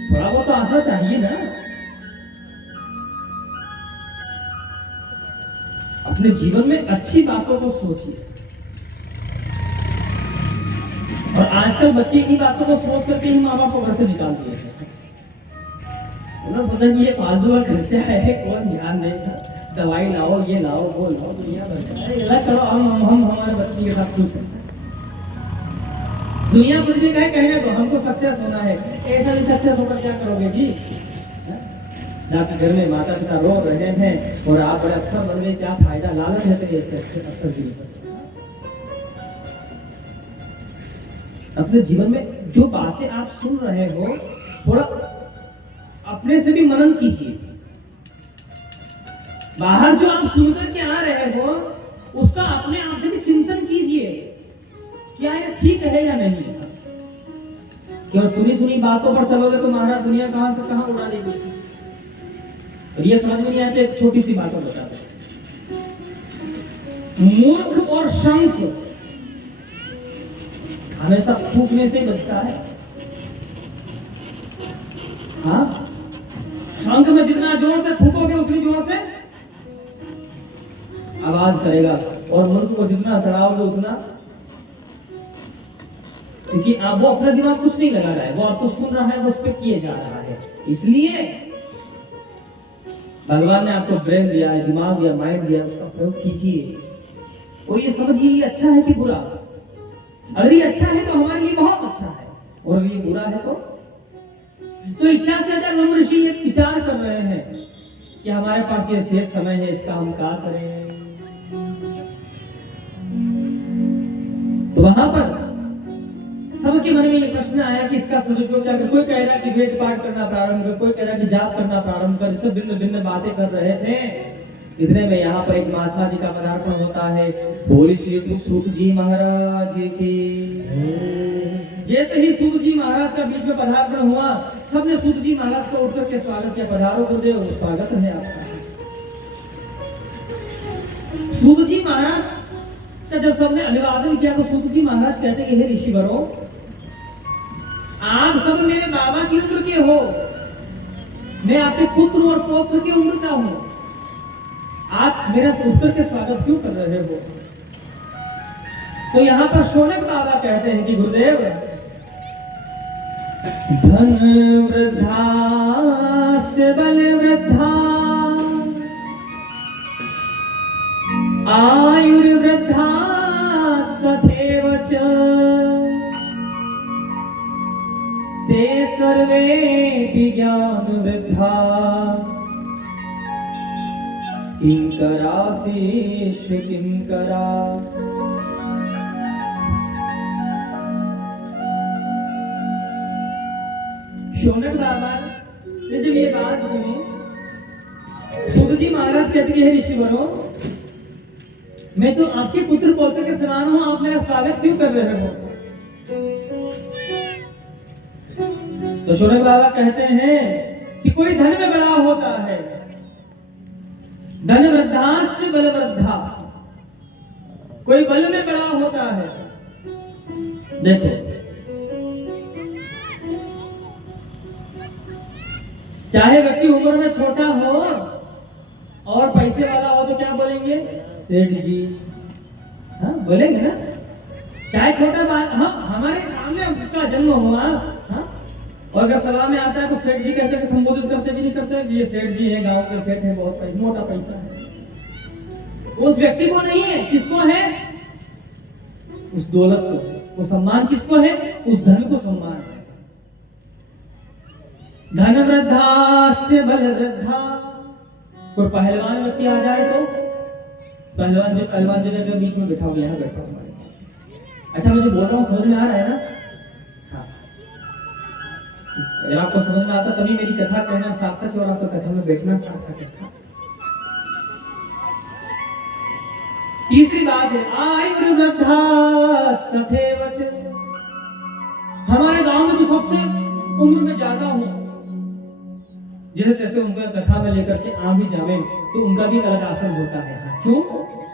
थोड़ा बहुत तो आसरा चाहिए ना। अपने जीवन में अच्छी बातों को सोचिए। और आजकल बच्चे इन्हीं बातों को सोच करके ही माँ बाप को घर से निकाल दिए हैं। उन्होंने सोचा कि ये फालतू का खर्चा है, कौन ध्यान देगा, दवाई लाओ, ये लाओ, वो लाओ, दुनिया भर का करो, हम हमारे बच्चे के साथ खुश हैं। दुनिया भर में कहने तो हमको सक्सेस होना है। ऐसा नहीं, सक्सेस होकर क्या करोगे जी? जाके घर में माता पिता रो रहे हैं और आप बड़े अफसर बन गए, क्या फायदा? लालच है तो ऐसे अफसर गिरी पर। अपने जीवन में जो बातें आप सुन रहे हो, थोड़ा अपने से भी मनन कीजिए। बाहर जो आप सुनकर के आ रहे हो उसका अपने आप से भी चिंतन कीजिए, क्या ये ठीक है या नहीं है। केवल सुनी सुनी बातों पर चलोगे तो महाराज दुनिया कहां से कहां उड़ा देगी। और ये समझ में नहीं आती। एक छोटी सी बात बताते हैं, मूर्ख और शंख हमेशा फूकने से बचता है। हाँ, शंख में जितना जोर से फूकोगे उतनी जोर से आवाज करेगा, और मूर्ख को जितना चढ़ाओगे उतना, क्योंकि अब वो अपना दिमाग कुछ नहीं लगा रहा है, वो आपको सुन रहा है, वो उस पर किए जा रहा है। इसलिए भगवान ने आपको ब्रेन दिया है, दिमाग दिया, माइंड दिया, उसका प्रयोग कीजिए और ये समझिए ये अच्छा है कि बुरा। अगर ये अच्छा है तो हमारे लिए बहुत अच्छा है, और ये बुरा है तो 81,000 ब्रह्म ऋषि ये विचार कर रहे हैं कि हमारे पास ये शेष समय है, इसका हम क्या करें। तो वहां पर सबके मन में ये प्रश्न आया कि इसका सदुपयोग क्या करें। कोई कह रहा है कि वेद पाठ करना प्रारंभ कर, कोई कह रहा है कि जाप करना प्रारंभ कर। सब भिन्न भिन्न बातें कर रहे थे। इतने में यहाँ पर एक महात्मा जी का पदार्पण होता है। बोली श्री सूत जी महाराज की। जैसे ही सूत जी महाराज का बीच में पदार्पण हुआ, सबने सूत जी महाराज को उठ करके स्वागत किया। पधारो गुरुदेव, स्वागत है आपका। सूत जी महाराज का जब सबने अभिवादन किया तो सूत जी महाराज कहते कि हे ऋषिवरों, आप सब मेरे बाबा की उम्र के हो, मैं आपके पुत्र और पौत्र की उम्र का हूं, आप मेरा उठ करके स्वागत क्यों कर रहे हो। तो यहां पर शौनक बाबा कहते हैं कि गुरुदेव, धन वृद्धास्य बल वृद्धा, आयुर्वृद्धास्तथैव च, ते सर्वेऽपि ज्ञान वृद्धा, किंकराशिष किंकरा। शौनक बाबा ने जब ये बात सुनी, सूत जी महाराज कहते हैं हे ऋषिवरों, मैं तो आपके पुत्र पौत्र के समान हूं, आप मेरा स्वागत क्यों कर रहे हो। तो शौनक बाबा कहते हैं कि कोई धन में बड़ा होता है, धन वृद्धाश्च बल वृद्धा, कोई बल में बड़ा होता है। देखो चाहे व्यक्ति उम्र में छोटा हो और पैसे वाला हो तो क्या बोलेंगे? सेठ जी। हाँ बोलेंगे ना। चाहे छोटा बाल, हाँ हमारे सामने उसका जन्म हुआ, हाँ, और अगर सभा में आता है तो सेठ जी कहते हैं, संबोधित करते भी नहीं करते, ये सेठ जी है, गांव के सेठ है, बहुत पैसा, मोटा पैसा है। उस व्यक्ति को नहीं है, किसको है? उस दौलत को। वो सम्मान किसको है? उस धन को सम्मान है। धन वृद्धास्य बल वृद्धा। कोई पहलवान व्यक्ति आ जाए तो पहलवान जगह के बीच में बैठा हो, यहाँ बैठा हमारे। अच्छा मैं जो बोल रहा हूँ समझ में आ रहा है ना? हाँ, अगर आपको समझ में आता तभी मेरी कथा कहना सार्थक है और आपको कथा में बैठना सार्थक है। तीसरी बात है आयुर्वृद्धास्तथैव च। हमारे गांव में जो सबसे उम्र में ज्यादा हो, जैसे तैसे उनका कथा में लेकर के आ भी जावे तो उनका भी अलग आसन होता है। क्यों?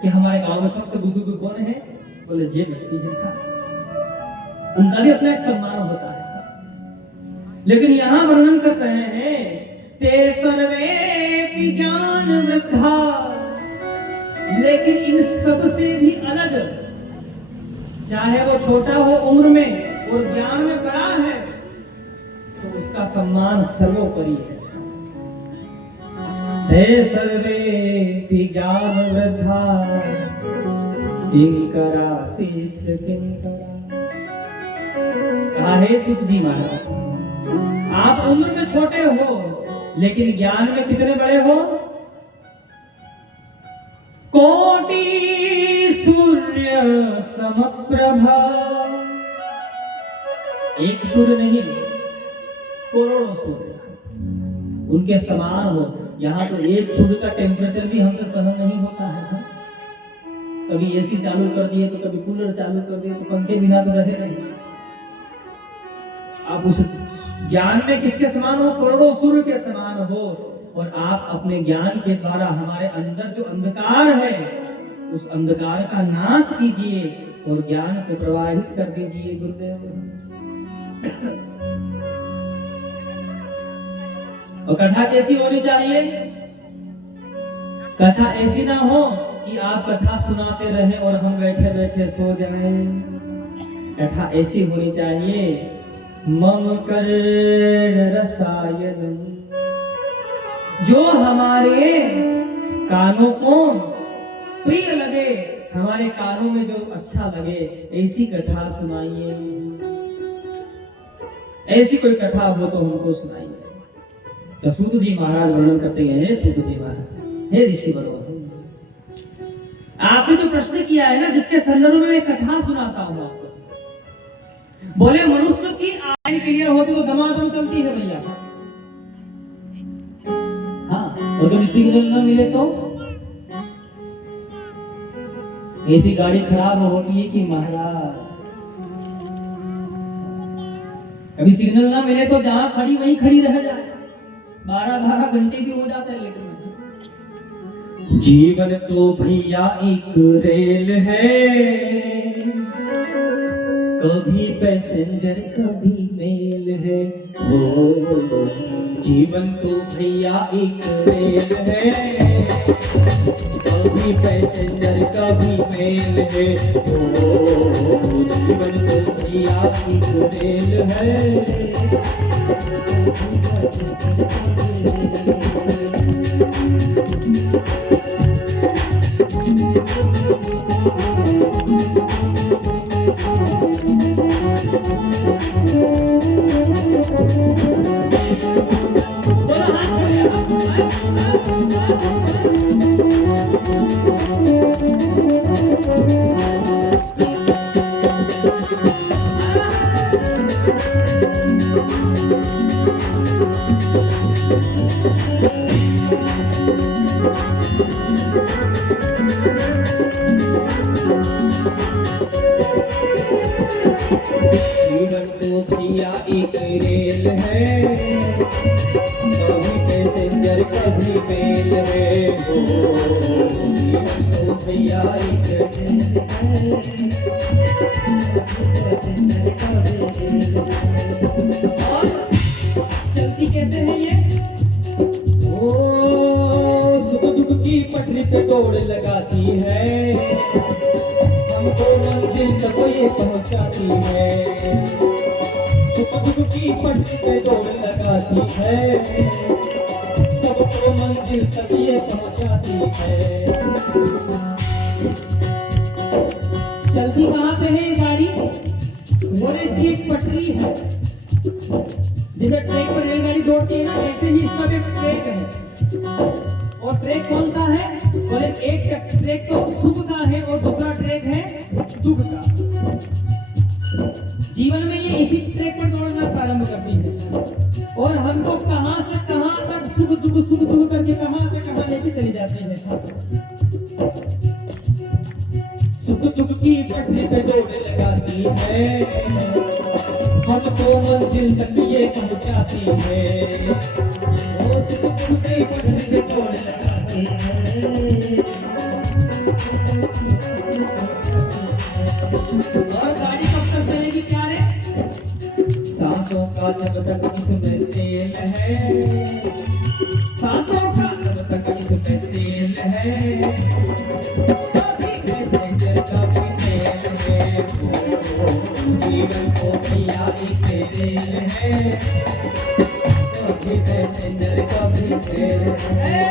कि हमारे गांव में सबसे बुजुर्ग कौन है? बोले ये व्यक्ति है। उनका भी अपना एक सम्मान होता है। लेकिन यहाँ वर्णन कर रहे हैं ते सर्वे ज्ञान वृद्धा, लेकिन इन सब से भी अलग, चाहे वो छोटा हो उम्र में और ज्ञान में बड़ा है, तो उसका सम्मान सर्वोपरि है। ते सर्वे ज्ञान वृद्धा किंकरा शिष्य किंकरा। कहा है सूत जी महाराज, आप उम्र में छोटे हो लेकिन ज्ञान में कितने बड़े हो? कोटि सूर्य समप्रभा। एक सूर्य नहीं, करोड़ों सूर्य उनके समान हो। यहाँ तो एक सूर्य का टेम्परेचर भी हमसे सहन नहीं होता है। कभी एसी चालू कर दिए तो कभी कूलर चालू कर दिए तो पंखे बिना तो रहे नहीं। आप उस ज्ञान में किसके समान हो? करोड़ों सूर्य के समान हो। और आप अपने ज्ञान के द्वारा हमारे अंदर जो अंधकार है उस अंधकार का नाश कीजिए और ज्ञान को प्रवाहित कर दीजिए गुरुदेव। और कथा कैसी होनी चाहिए? कथा ऐसी ना हो कि आप कथा सुनाते रहे और हम बैठे बैठे सो जाएं। कथा ऐसी होनी चाहिए मम कर्ण रसायनम, जो हमारे कानों को प्रिय लगे, हमारे कानों में जो अच्छा लगे, ऐसी कथा सुनाइए। ऐसी कोई कथा हो तो हमको सुनाइए। तो सूत जी महाराज वर्णन करते हैं, सूत जी महाराज, हे ऋषि वरों, आपने जो प्रश्न किया है ना, जिसके संदर्भ में मैं कथा सुनाता हूं आपको, बोले मनुष्य की आयु क्लियर होती तो दमादम चलती है भैया। हाँ, और कभी सिग्नल न मिले तो ऐसी गाड़ी खराब होती है कि महाराज, कभी सिग्नल ना मिले तो जहां खड़ी वहीं खड़ी रह जाए, 12-12 घंटे भी हो जाता है लेट में। जीवन तो भैया एक रेल है, कभी पैसेंजर कभी मेल है। ओ जीवन तो भैया एक रेल है, कभी पैसेंजर कभी मेल है। ओ जीवन तो भैया एक रेल है। जीवन तो भैया एक रेल है, कभी पैसेंजर कभी मेल है। जीवन तो भैया एक रेल है। और चलती कैसे है ये? को ये पहुंचाती है, सुख दुख की पटरी पे दौड़ लगाती है, सबको मंजिल तक ये पहुंचाती है। चलती कहाँ पे है ये गाड़ी? बोले इसकी एक पटरी है, जिधर ट्रैक पर रेलगाड़ी दौड़ती है ना, ऐसे ही इसका भी ट्रैक है। और ट्रैक कौन सा है? बोले एक ट्रैक तो सुख का है और दूसरा ट्रैक है दुख का। जीवन में ये इसी ट्रैक पर दौड़ना प्रारंभ करती है और हमको कहां से कहां तक सुख दुख करके कहां से कहां लेके चली जाती है। सुख दुख की पटरी पे दौड़ लगाती है, हमको मंजिल तक ये पहुंचाती है। वो सुख दुख की पटरी पे दौड़ लगाती है। और गाड़ी कब तक चलेगी प्यारे? सांसों का जब तक इसमें तेल है, सांसों का जब तक इसमें तेल है, कभी पैसेंजर कभी तेल है, जीवन को तैयारी तेल है, कभी पैसेंजर कभी तेल है।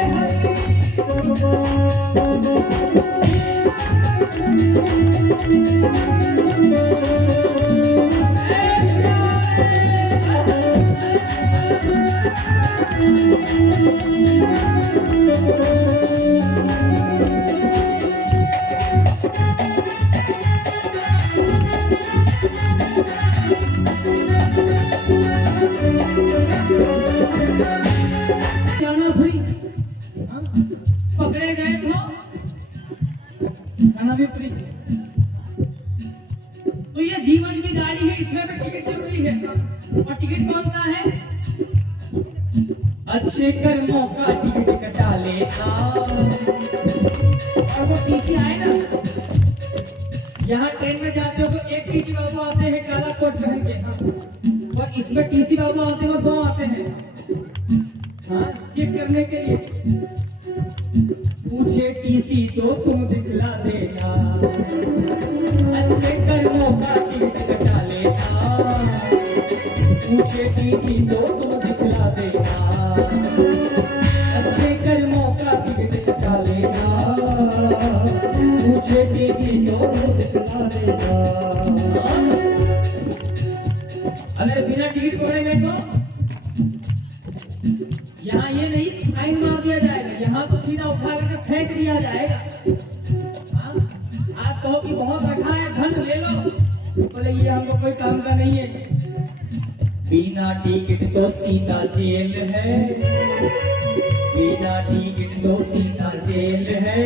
पकड़े गए तो खाना भी फ्री। तो ये जीवन की गाड़ी है, इसमें भी टिकट जरूरी है। और टिकट कौन सा है? अच्छे कर्मों का टिकट कटा लेना। और वो टीसी आए ना, यहाँ ट्रेन में जाते हो तो एक टीसी बाबू आते हैं काला कोट पहन के, हाँ। और इसमें टीसी बाबू आते हैं, दो आते हैं, हाँ, चेक करने के लिए। पूछे टीसी तो तुम दिखला देना, अच्छे कर्मों का टिकट कटा लेना। पूछे टीसी तो तुम दिखला देना, अच्छे कर्मों का टिकट कटा लेना। पूछे टीसी तो तुम दिखला देना। अगर बिना टिकट पकड़े तो यहाँ ये नहीं फाइन मार दिया जाएगा, यहाँ तो सीधा उठा करके फेंक दिया जाएगा। हाँ? आप कहो कि बहुत रखा है धन ले लो, बोले ये हमको कोई काम का नहीं है। बिना टिकट तो सीधा जेल है, बिना टिकट तो सीधा जेल है।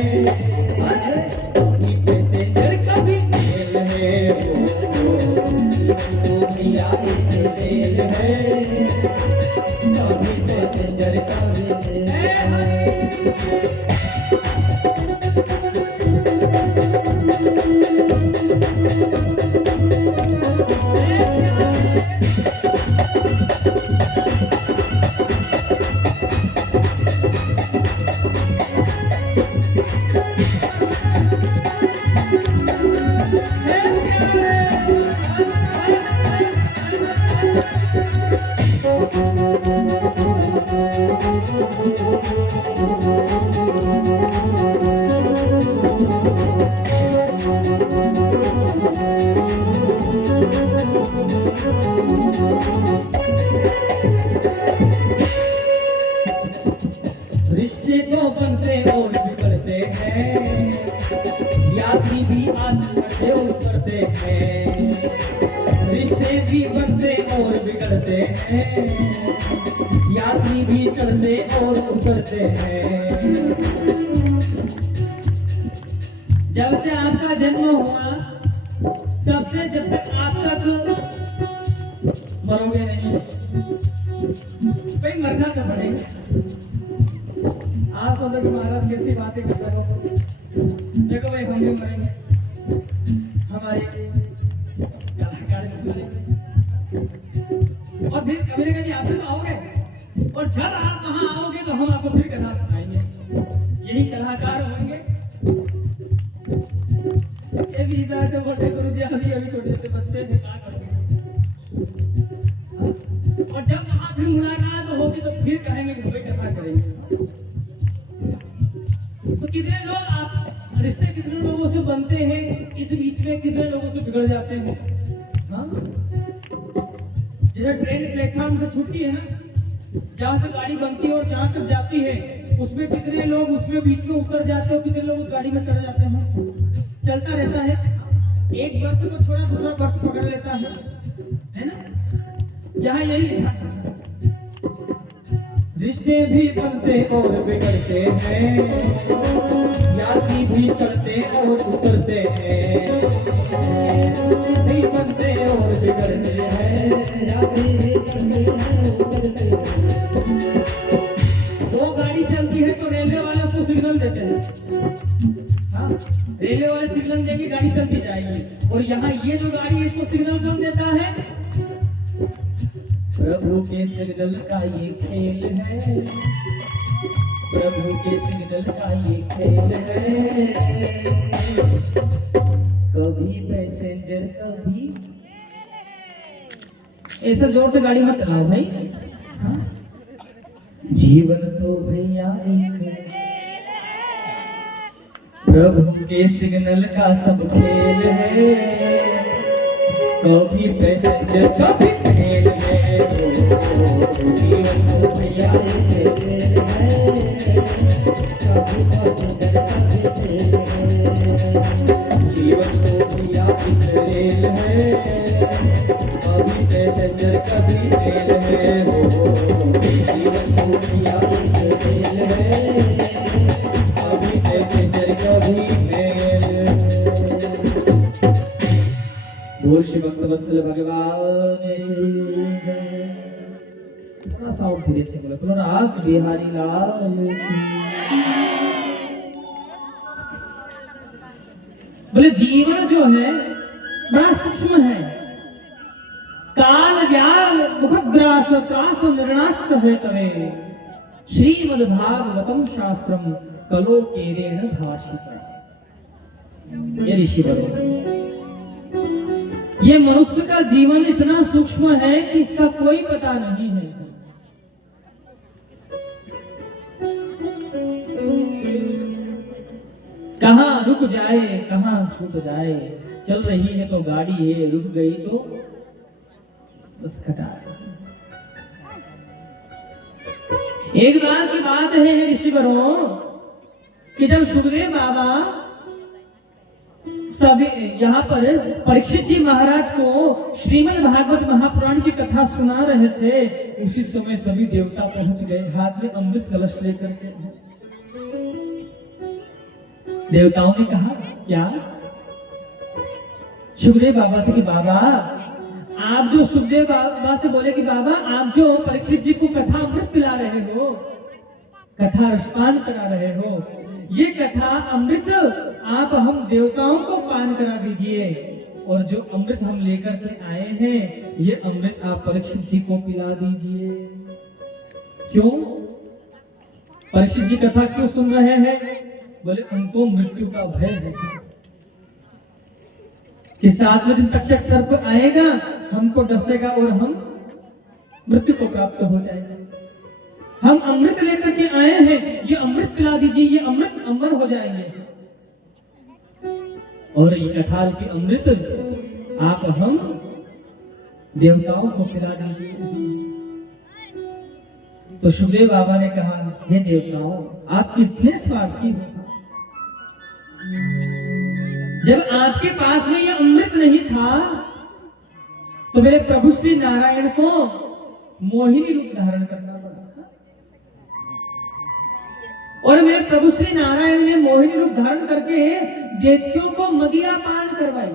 कभी पैसेंजर कभी जेल है, वो मेरा जेल है। कभी पैसेंजर कभी जेल है। रिश्ते तो बनते और बिगड़ते हैं, यात्री भी आते और उतरते हैं। रिश्ते भी बनते और बिगड़ते हैं, यात्री भी चढ़ते और उतरते हैं। जब से आपका जन्म हुआ तब से जब तक आप तक मरोगे नहीं, भाई मरना तो पड़ेगा। आप सोचो कि महाराज कैसी बातें करते हो। देखो भाई हम भी मरेंगे, हमारे कलाकार भी मरेंगे, और फिर कभी न कभी आप भी तो आओगे, और जब आप वहां आओगे तो हम आपको फिर कथा सुनाएंगे। यही कलाकार होंगे। ये भी इशारे से बोलते गुरु जी अभी क्या करोगे? और जब वहां फिर मुलाकात होगी तो फिर कहेंगे कि भाई कथा करेंगे। तो कितने लोग आप रिश्ते कितने लोगों से बनते हैं, इस बीच में कितने लोगों से बिगड़ जाते हैं। हाँ, जैसे ट्रेन प्लेटफॉर्म से छूटती है ना, जहाँ से गाड़ी बनती है और जहाँ तक जाती है, उसमें कितने लोग उसमें बीच में उतर जाते हैं, कितने लोग उस गाड़ी में चढ़ जाते हैं। चलता रहता है, एक बर्थ को छोड़ा दूसरा बर्थ पकड़ लेता है ना। यहाँ यही है, रिश्ते भी बनते और बिगड़ते हैं, यात्री भी चढ़ते और उतरते हैं। नहीं बनते और बिगड़ते हैं, यात्री भी चढ़ते और उतरते हैं। वो गाड़ी चलती है तो रेलवे वाला उसको सिग्नल देते हैं। हाँ, रेलवे वाले सिग्नल देंगे, गाड़ी चलती जाएगी। और यहाँ ये जो गाड़ी है इसको सिग्नल कौन देता है? प्रभु के सिग्नल का ये खेल है, प्रभु के सिग्नल का ये खेल है। कभी पैसेंजर कभी, ऐसा जोर से गाड़ी मत चलाओ भाई। हाँ? जीवन तो भैया एक प्रभु के सिग्नल का सब खेल है, कभी पैसेंजर कभी खेल है। जीवन तो भैया एक खेल है, कभी पैसेंजर कभी खेल है। जीवन तो भैया एक खेल है, कभी पैसेंजर कभी खेल है। जीवन तो भैया एक खेल है, कभी पैसेंजर कभी खेल है। बोल श्री भक्त वत्सल भगवान। थोड़ा साउंड धीरे से बोलो, थोड़ा रास बिहारी लाल। बोले जीवन जो है बड़ा सूक्ष्म है, काल व्याल मुखग्रास त्रास निर्णास हेतवे, श्रीमद्भागवतम शास्त्रम कलो केरेण भाषितम्। ये ऋषि बनो, ये मनुष्य का जीवन इतना सूक्ष्म है कि इसका कोई पता नहीं है। कहाँ रुक जाए कहाँ छूट जाए, चल रही है तो गाड़ी है, रुक गई तो बस खटा। एक बार की बात है ऋषिवरों कि जब सुखदेव बाबा सभी यहाँ पर परीक्षित जी महाराज को श्रीमद् भागवत महापुराण की कथा सुना रहे थे, उसी समय सभी देवता पहुंच गए हाथ में अमृत कलश लेकर के। देवताओं ने कहा क्या? सुखदेव बाबा से कि बाबा आप जो सुखदेव बाबा से बोले कि बाबा आप जो परीक्षित जी को कथा अमृत पिला रहे हो, कथा रसपान करा रहे हो, ये कथा अमृत आप हम देवताओं को पान करा दीजिए, और जो अमृत हम लेकर के आए हैं ये अमृत आप परीक्षित जी को पिला दीजिए। क्यों? परीक्षित जी कथा क्यों सुन रहे हैं? बोले उनको मृत्यु का भय है कि 7वें दिन तक्षक सर्प आएगा, हमको डसेगा और हम मृत्यु को प्राप्त हो जाएगा। हम अमृत लेकर के आए हैं, ये अमृत पिला दीजिए, ये अमृत अमर हो जाएंगे। और ये कथा रूपी अमृत आप हम देवताओं को पिला दीजिए। तो सुखदेव बाबा ने कहा हे देवताओं आप कितने स्वार्थी हो, जब आपके पास में ये अमृत नहीं था तो मेरे प्रभु श्री नारायण को मोहिनी रूप धारण करना पड़ा, और मेरे प्रभु श्री नारायण ने मोहिनी रूप धारण करके दैत्यों को मदिरा पान करवाई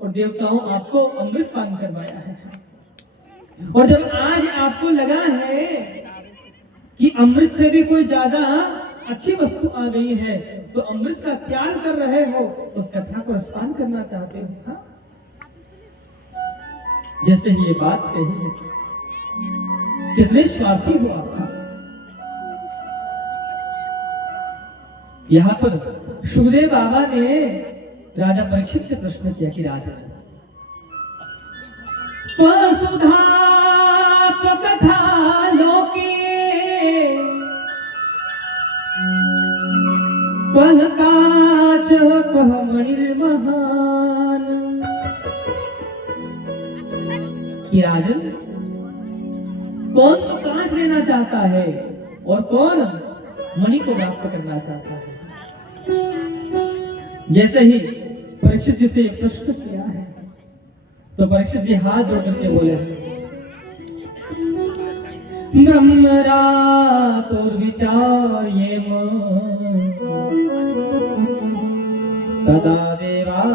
और देवताओं आपको अमृत पान करवाया है। और जब आज आपको लगा है कि अमृत से भी कोई ज्यादा अच्छी वस्तु आ गई है तो अमृत का त्याग कर रहे हो, उस कथा को रसपान करना चाहते हो। हाँ? जैसे ही ये बात कही है, कितने स्वार्थी हो आप। यहाँ पर सुखदेव बाबा ने राजा परीक्षित से प्रश्न किया कि राजा वसुधात्मकथा लोके कह काच कह मणिर्महान। कि राजन, कौन तो कांच लेना चाहता है और कौन मणि को प्राप्त करना चाहता है। जैसे ही परीक्षित जी से ये प्रश्न किया है तो परीक्षित जी हाथ जोड़ करके बोले, ब्रह्मरातोर विचार ये तदा देवाचिरास्य।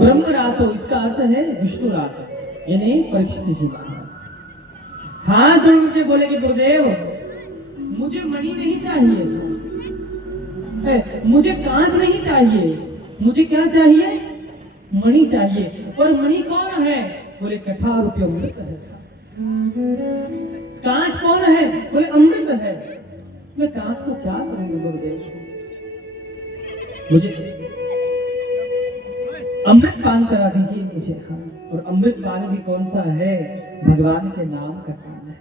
ब्रह्मरातो इसका अर्थ है विष्णु रात, यानी परीक्षित जी हाथ जोड़ के बोले कि गुरुदेव मुझे मणि नहीं चाहिए, मुझे कांच नहीं चाहिए, मुझे क्या चाहिए, मणि चाहिए। और मणि कौन है? बोले कथा रूपी अमृत है। कांच कौन है? बोले अमृत है। मैं कांच को क्या करूंगा गुरुदेव, मुझे अमृत पान करा दीजिए मुझे। और अमृत पान भी कौन सा है? भगवान के नाम का पान है।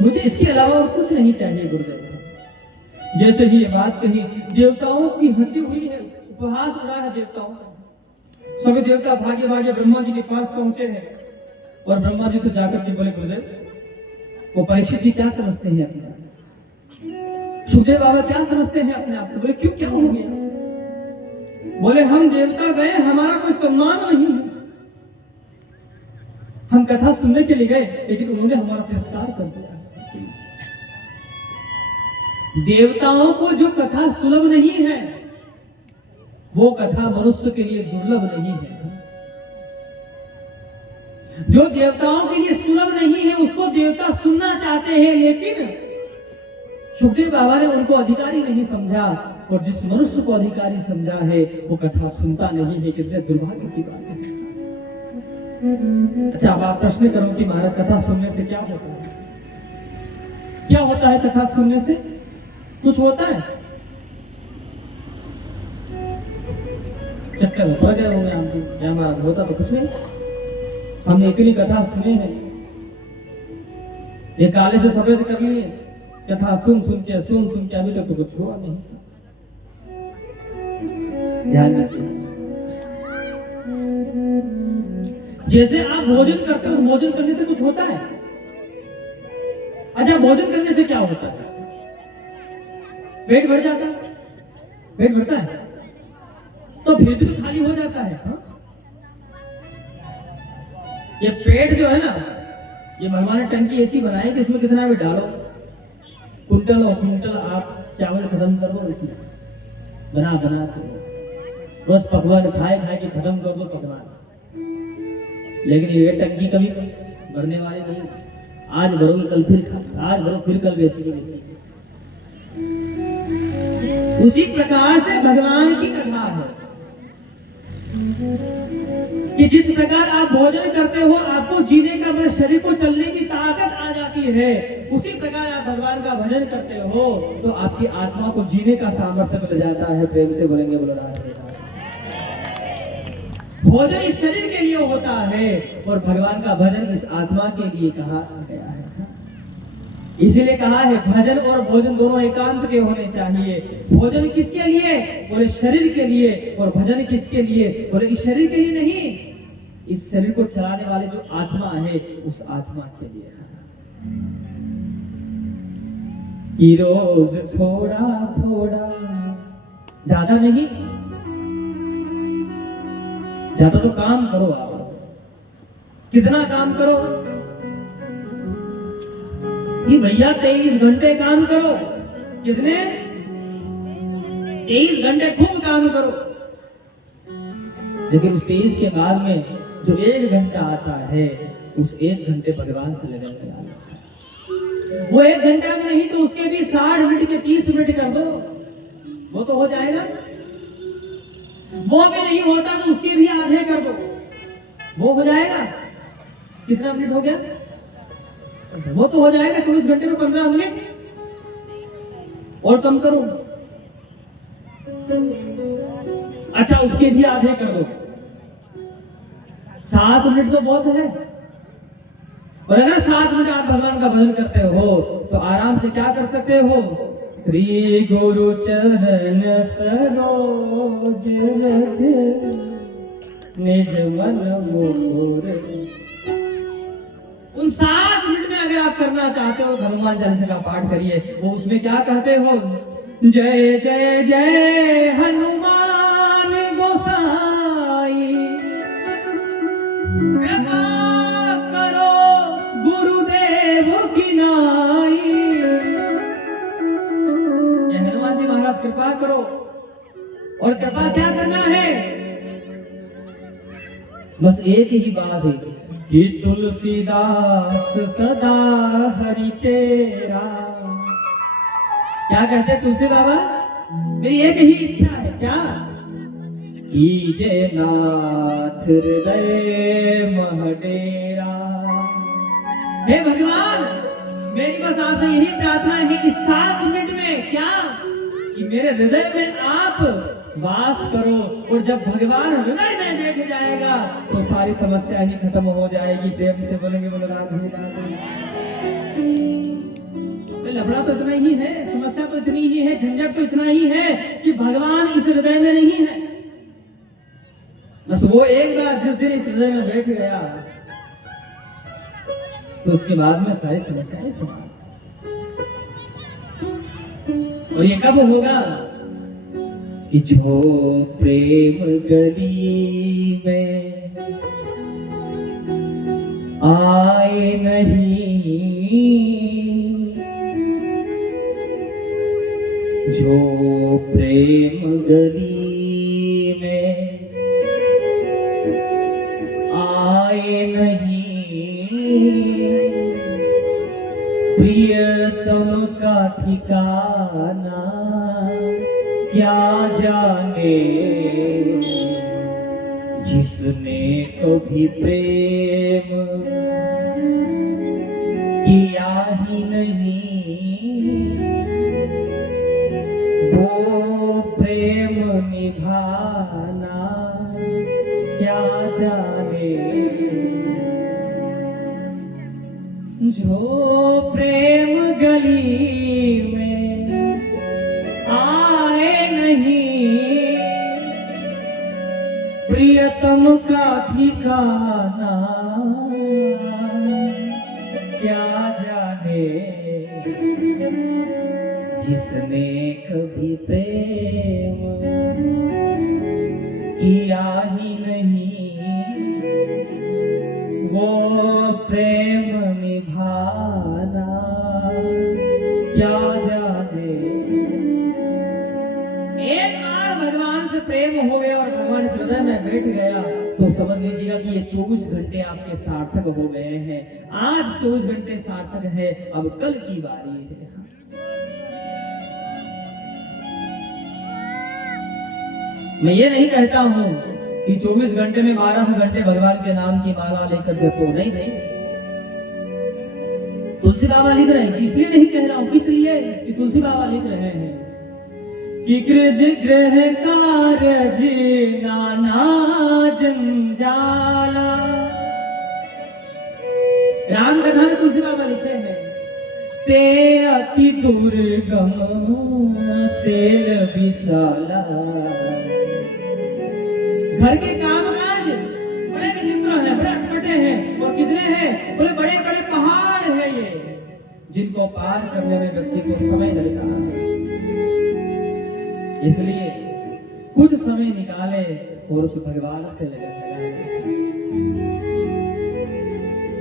मुझे इसके अलावा और कुछ नहीं चाहिए गुरुदेव। जैसे ही ये बात कही, देवताओं की हंसी हुई है, उपहास उड़ा है देवताओं का। सभी देवता भागे भागे ब्रह्मा जी के पास पहुंचे हैं और ब्रह्मा जी से जाकर के बोले, गुरुदेव वो परीक्षित जी क्या समझते हैं अपने आप, सुखदेव बाबा क्या समझते हैं अपने आप को? बोले क्यों, क्या हो गया? बोले हम देवता गए, हमारा कोई सम्मान नहीं है। हम कथा सुनने के लिए गए लेकिन उन्होंने हमारा तिरस्कार कर दिया। देवताओं को जो कथा सुलभ नहीं है वो कथा मनुष्य के लिए दुर्लभ नहीं है। जो देवताओं के लिए सुलभ नहीं है उसको देवता सुनना चाहते हैं, लेकिन सुखदेव बाबा ने उनको अधिकारी नहीं समझा और जिस मनुष्य को अधिकारी समझा है वो कथा सुनता नहीं है। कितने दुर्भाग्य की बात है। अच्छा, अब आप प्रश्न करो कि महाराज कथा सुनने से क्या होता है? क्या होता है कथा सुनने से? कुछ होता है? चक्कर में पड़ गए होंगे हम, क्या महाराज होता तो कुछ नहीं। हमने इतनी कथा सुने हैं, ये काले से सफेद कर लिए, कथा सुन सुन के अभी तक तो कुछ हुआ नहीं। ध्यान दीजिए, जैसे आप भोजन करते हो, भोजन करने से कुछ होता है? अच्छा, भोजन करने से क्या होता है? पेट भर जाता है, पेट भरता है तो फिर भी तो खाली हो जाता है। हाँ? ये पेट जो है ना, ये भगवान ने टंकी ऐसी बनाई कि इसमें कितना भी डालो, कुंटल और कुंटल आप चावल खत्म कर दो इसमें बना बना के, रोज पकवान खाए के खत्म कर दो पकवान। लेकिन ये टंकी कभी भरने वाली नहीं, आज भरोगे कल फिर खा, आज भरो फिर कल वैसी की वैसी। उसी प्रकार से भगवान की कथा है कि जिस प्रकार आप भोजन करते हो आपको जीने का, अपने शरीर को चलने की ताकत आ जाती है, उसी प्रकार आप भगवान का भजन करते हो तो आपकी आत्मा को जीने का सामर्थ्य मिल जाता है। प्रेम से बोलेंगे बोलो राधे। भोजन इस शरीर के लिए होता है और भगवान का भजन इस आत्मा के लिए कहा गया है। इसीलिए कहा है भजन और भोजन दोनों एकांत के होने चाहिए। भोजन किसके लिए? बोले शरीर के लिए। और भजन किसके लिए? बोले इस शरीर के लिए नहीं, इस शरीर को चलाने वाले जो आत्मा है उस आत्मा के लिए। कि रोज थोड़ा थोड़ा, ज्यादा नहीं, ज्यादा तो काम करो आप। कितना काम करो कि भैया 23 घंटे काम करो। कितने? 23 घंटे खूब काम करो। लेकिन उस 23 के बाद में जो 1 घंटा आता है उस 1 घंटे भगवान से लगा कर, वो 1 घंटा में नहीं तो उसके भी 60 मिनट के 30 मिनट कर दो, वो तो हो जाएगा। वो भी नहीं होता तो उसके भी आधे कर दो, वो हो जाएगा। कितना मिनट हो गया? वो तो हो जाएगा 24 घंटे में 15 मिनट। और कम करो। अच्छा उसके भी आधे कर दो। 7 मिनट तो बहुत है। और अगर 7 मिनट आप भगवान का भजन करते हो तो आराम से क्या कर सकते हो, श्री गुरु चरण सरोज रज निज मन मोर। उन 7 मिनट में अगर आप करना चाहते हो हनुमान चालीसा का पाठ करिए। वो उसमें क्या कहते हो, जय जय जय हनुमान गोसाई, कृपा करो गुरुदेव की नाई। ये हनुमान जी महाराज कृपा करो। और कृपा क्या करना है, बस एक ही बात है कि तुलसीदास सदा हरि चेरा। क्या कहते तुलसी बाबा, मेरी एक ही इच्छा है, क्या, कीजे नाथ हृदय महडेरा। हे भगवान, मेरी बस आपसे यही प्रार्थना है इस 7 मिनट में, क्या, कि मेरे हृदय में आप वास करो। और जब भगवान हृदय में बैठ जाएगा तो सारी समस्या ही खत्म हो जाएगी। प्रेम से बोलेंगे बोलो राधे राधे। लफड़ा तो इतना ही है, समस्या तो इतनी ही है, झंझट तो इतना ही है कि भगवान इस हृदय में नहीं है। बस वो एक बार जिस दिन इस हृदय में बैठ गया तो उसके बाद में सारी समस्याएं समाप्त। और ये कब होगा कि जो प्रेम गली में आए नहीं, जो प्रेम गली में आए नहीं, प्रियतम का ठिकाना क्या जाने। जिसने कभी प्रेम किया ही नहीं, वो प्रेम निभाना क्या जाने। जो प्रेम गली में आए नहीं, प्रियतम का ठिकाना क्या जाने। जिसने कभी प्रेम किया ही नहीं, वो प्रेम निभाना क्या जाने। एक बार भगवान से प्रेम हो गया और भगवान इस हृदय में बैठ गया तो समझ लीजिएगा कि ये 24 घंटे आपके सार्थक हो गए हैं। आज 24 घंटे सार्थक है, अब कल की बारी है। मैं ये नहीं कहता हूं कि 24 घंटे में 12 घंटे भगवान के नाम की माला लेकर जपो, नहीं नहीं। तुलसी बाबा लिख रहे हैं, इसलिए नहीं कह रहा हूं, किस लिए कि तुलसी बाबा लिख रहे हैं कि गृह कारज नाना जंजाला। राम कथा में तुलसी बाबा लिखे हैं, ते अति दुर्गम सेल विशाला। घर के काम काज बड़े विचित्र हैं, बड़े अटपटे हैं। और कितने हैं, बोले बड़े बड़े पहाड़ हैं ये, जिनको पार करने में व्यक्ति को समय लगता है। इसलिए कुछ समय निकाले और उस भगवान से लगन लगाए।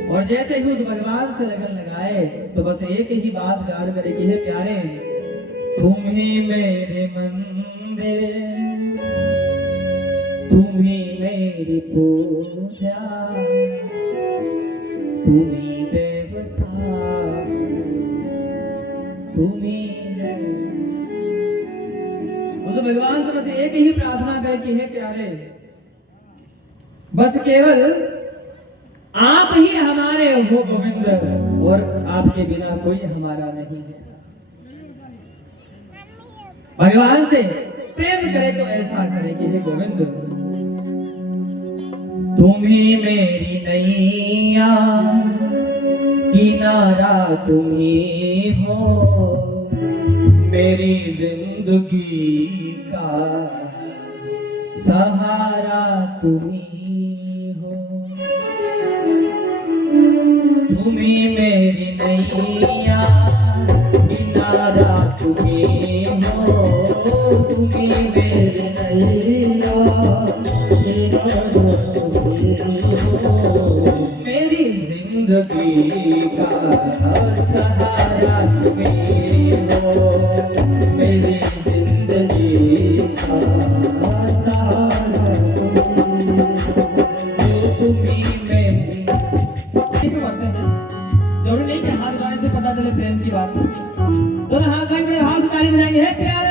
और जैसे ही उस भगवान से लगन लगाए तो बस एक ही बात याद करे कि हे प्यारे, तुम ही मेरे मंदिर, तुम ही मेरी पूजा, तुम ही देवता, तुम ही। उस भगवान से बस एक ही प्रार्थना करे कि हे प्यारे, बस केवल आप ही हमारे हो गोविंद, और आपके बिना कोई हमारा नहीं है। भगवान से प्रेम करे तो ऐसा करे कि हे गोविंद, तुम ही मेरी नैया, किनारा तुम ही हो, मेरी जिंदगी का सहारा तुम ही हो। तुम ही मेरी नैया, किनारा तुम ही हो, तुम ही मेरी नैया, मेरी जिंदगी का सहारा तुम्ही हो, मेरी जिंदगी का सहारा तुम्ही मेरी। जरूरी नहीं कि हाथ गाने से पता चले प्रेम की बात। दोनों हाथ भाई बड़े हाथ ताली बजाएंगे, हे प्यारे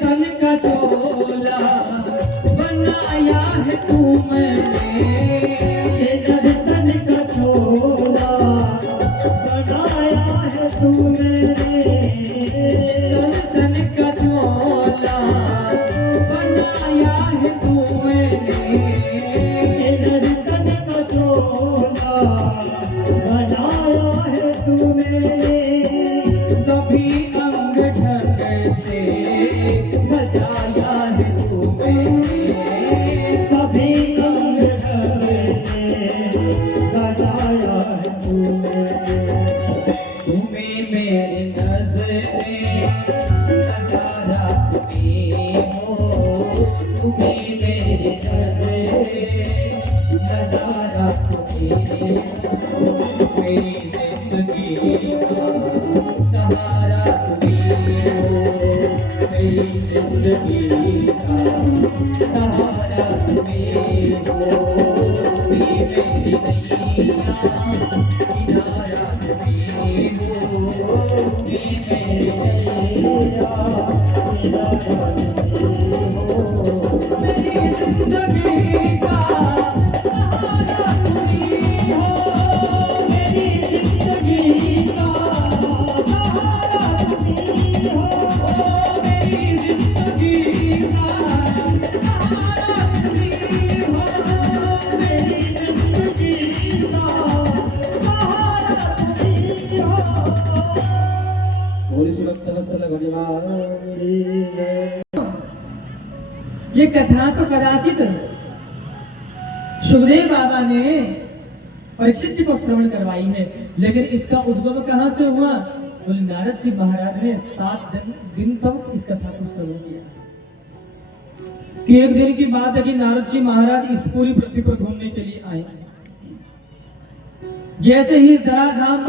तन का चोला बनाया है तूने, तन का चोला बनाया है तूने, तन का चोला बनाया है तूने, तन का चोला बनाया है तूने, सभी अंग ढंग से सजाया है तूने, सभी अंग ढंग से सजाया है तूने, तुम्हें मेरी नज़रें नज़ारा तुम्ही हो, तुम्हें मेरी नज़रें नज़ारा तुम्ही हो, मेरी जिंदगी का सहारा तुम्ही हो, मेरी जिंदगी का सहारा तुम्ही हो, तुम्ही मेरी नैया, किनारा तुम्ही हो, तुम्ही मेरी नैया, किनारा तुम्ही हो, मेरी जिंदगी का सहारा तुम्ही हो, मेरी जिंदगी का सहारा तुम्ही हो, मेरी जिंदगी का सहारा तुम्ही हो, मेरी जिंदगी का सहारा तुम्ही हो। बोली सुरत तवसल भगवान की जय। ये कथा तो कदाचित सुखदेव बाबा ने परीक्षित जी को श्रवण करवाई है, लेकिन इसका उद्गम कहां से हुआ? बोले नारद जी महाराज ने 7 दिन तक इस कथा को श्रवण किया। कि एक दिन की बात है कि नारद जी महाराज इस पूरी पृथ्वी पर घूमने के लिए आए। जैसे ही इस धराधाम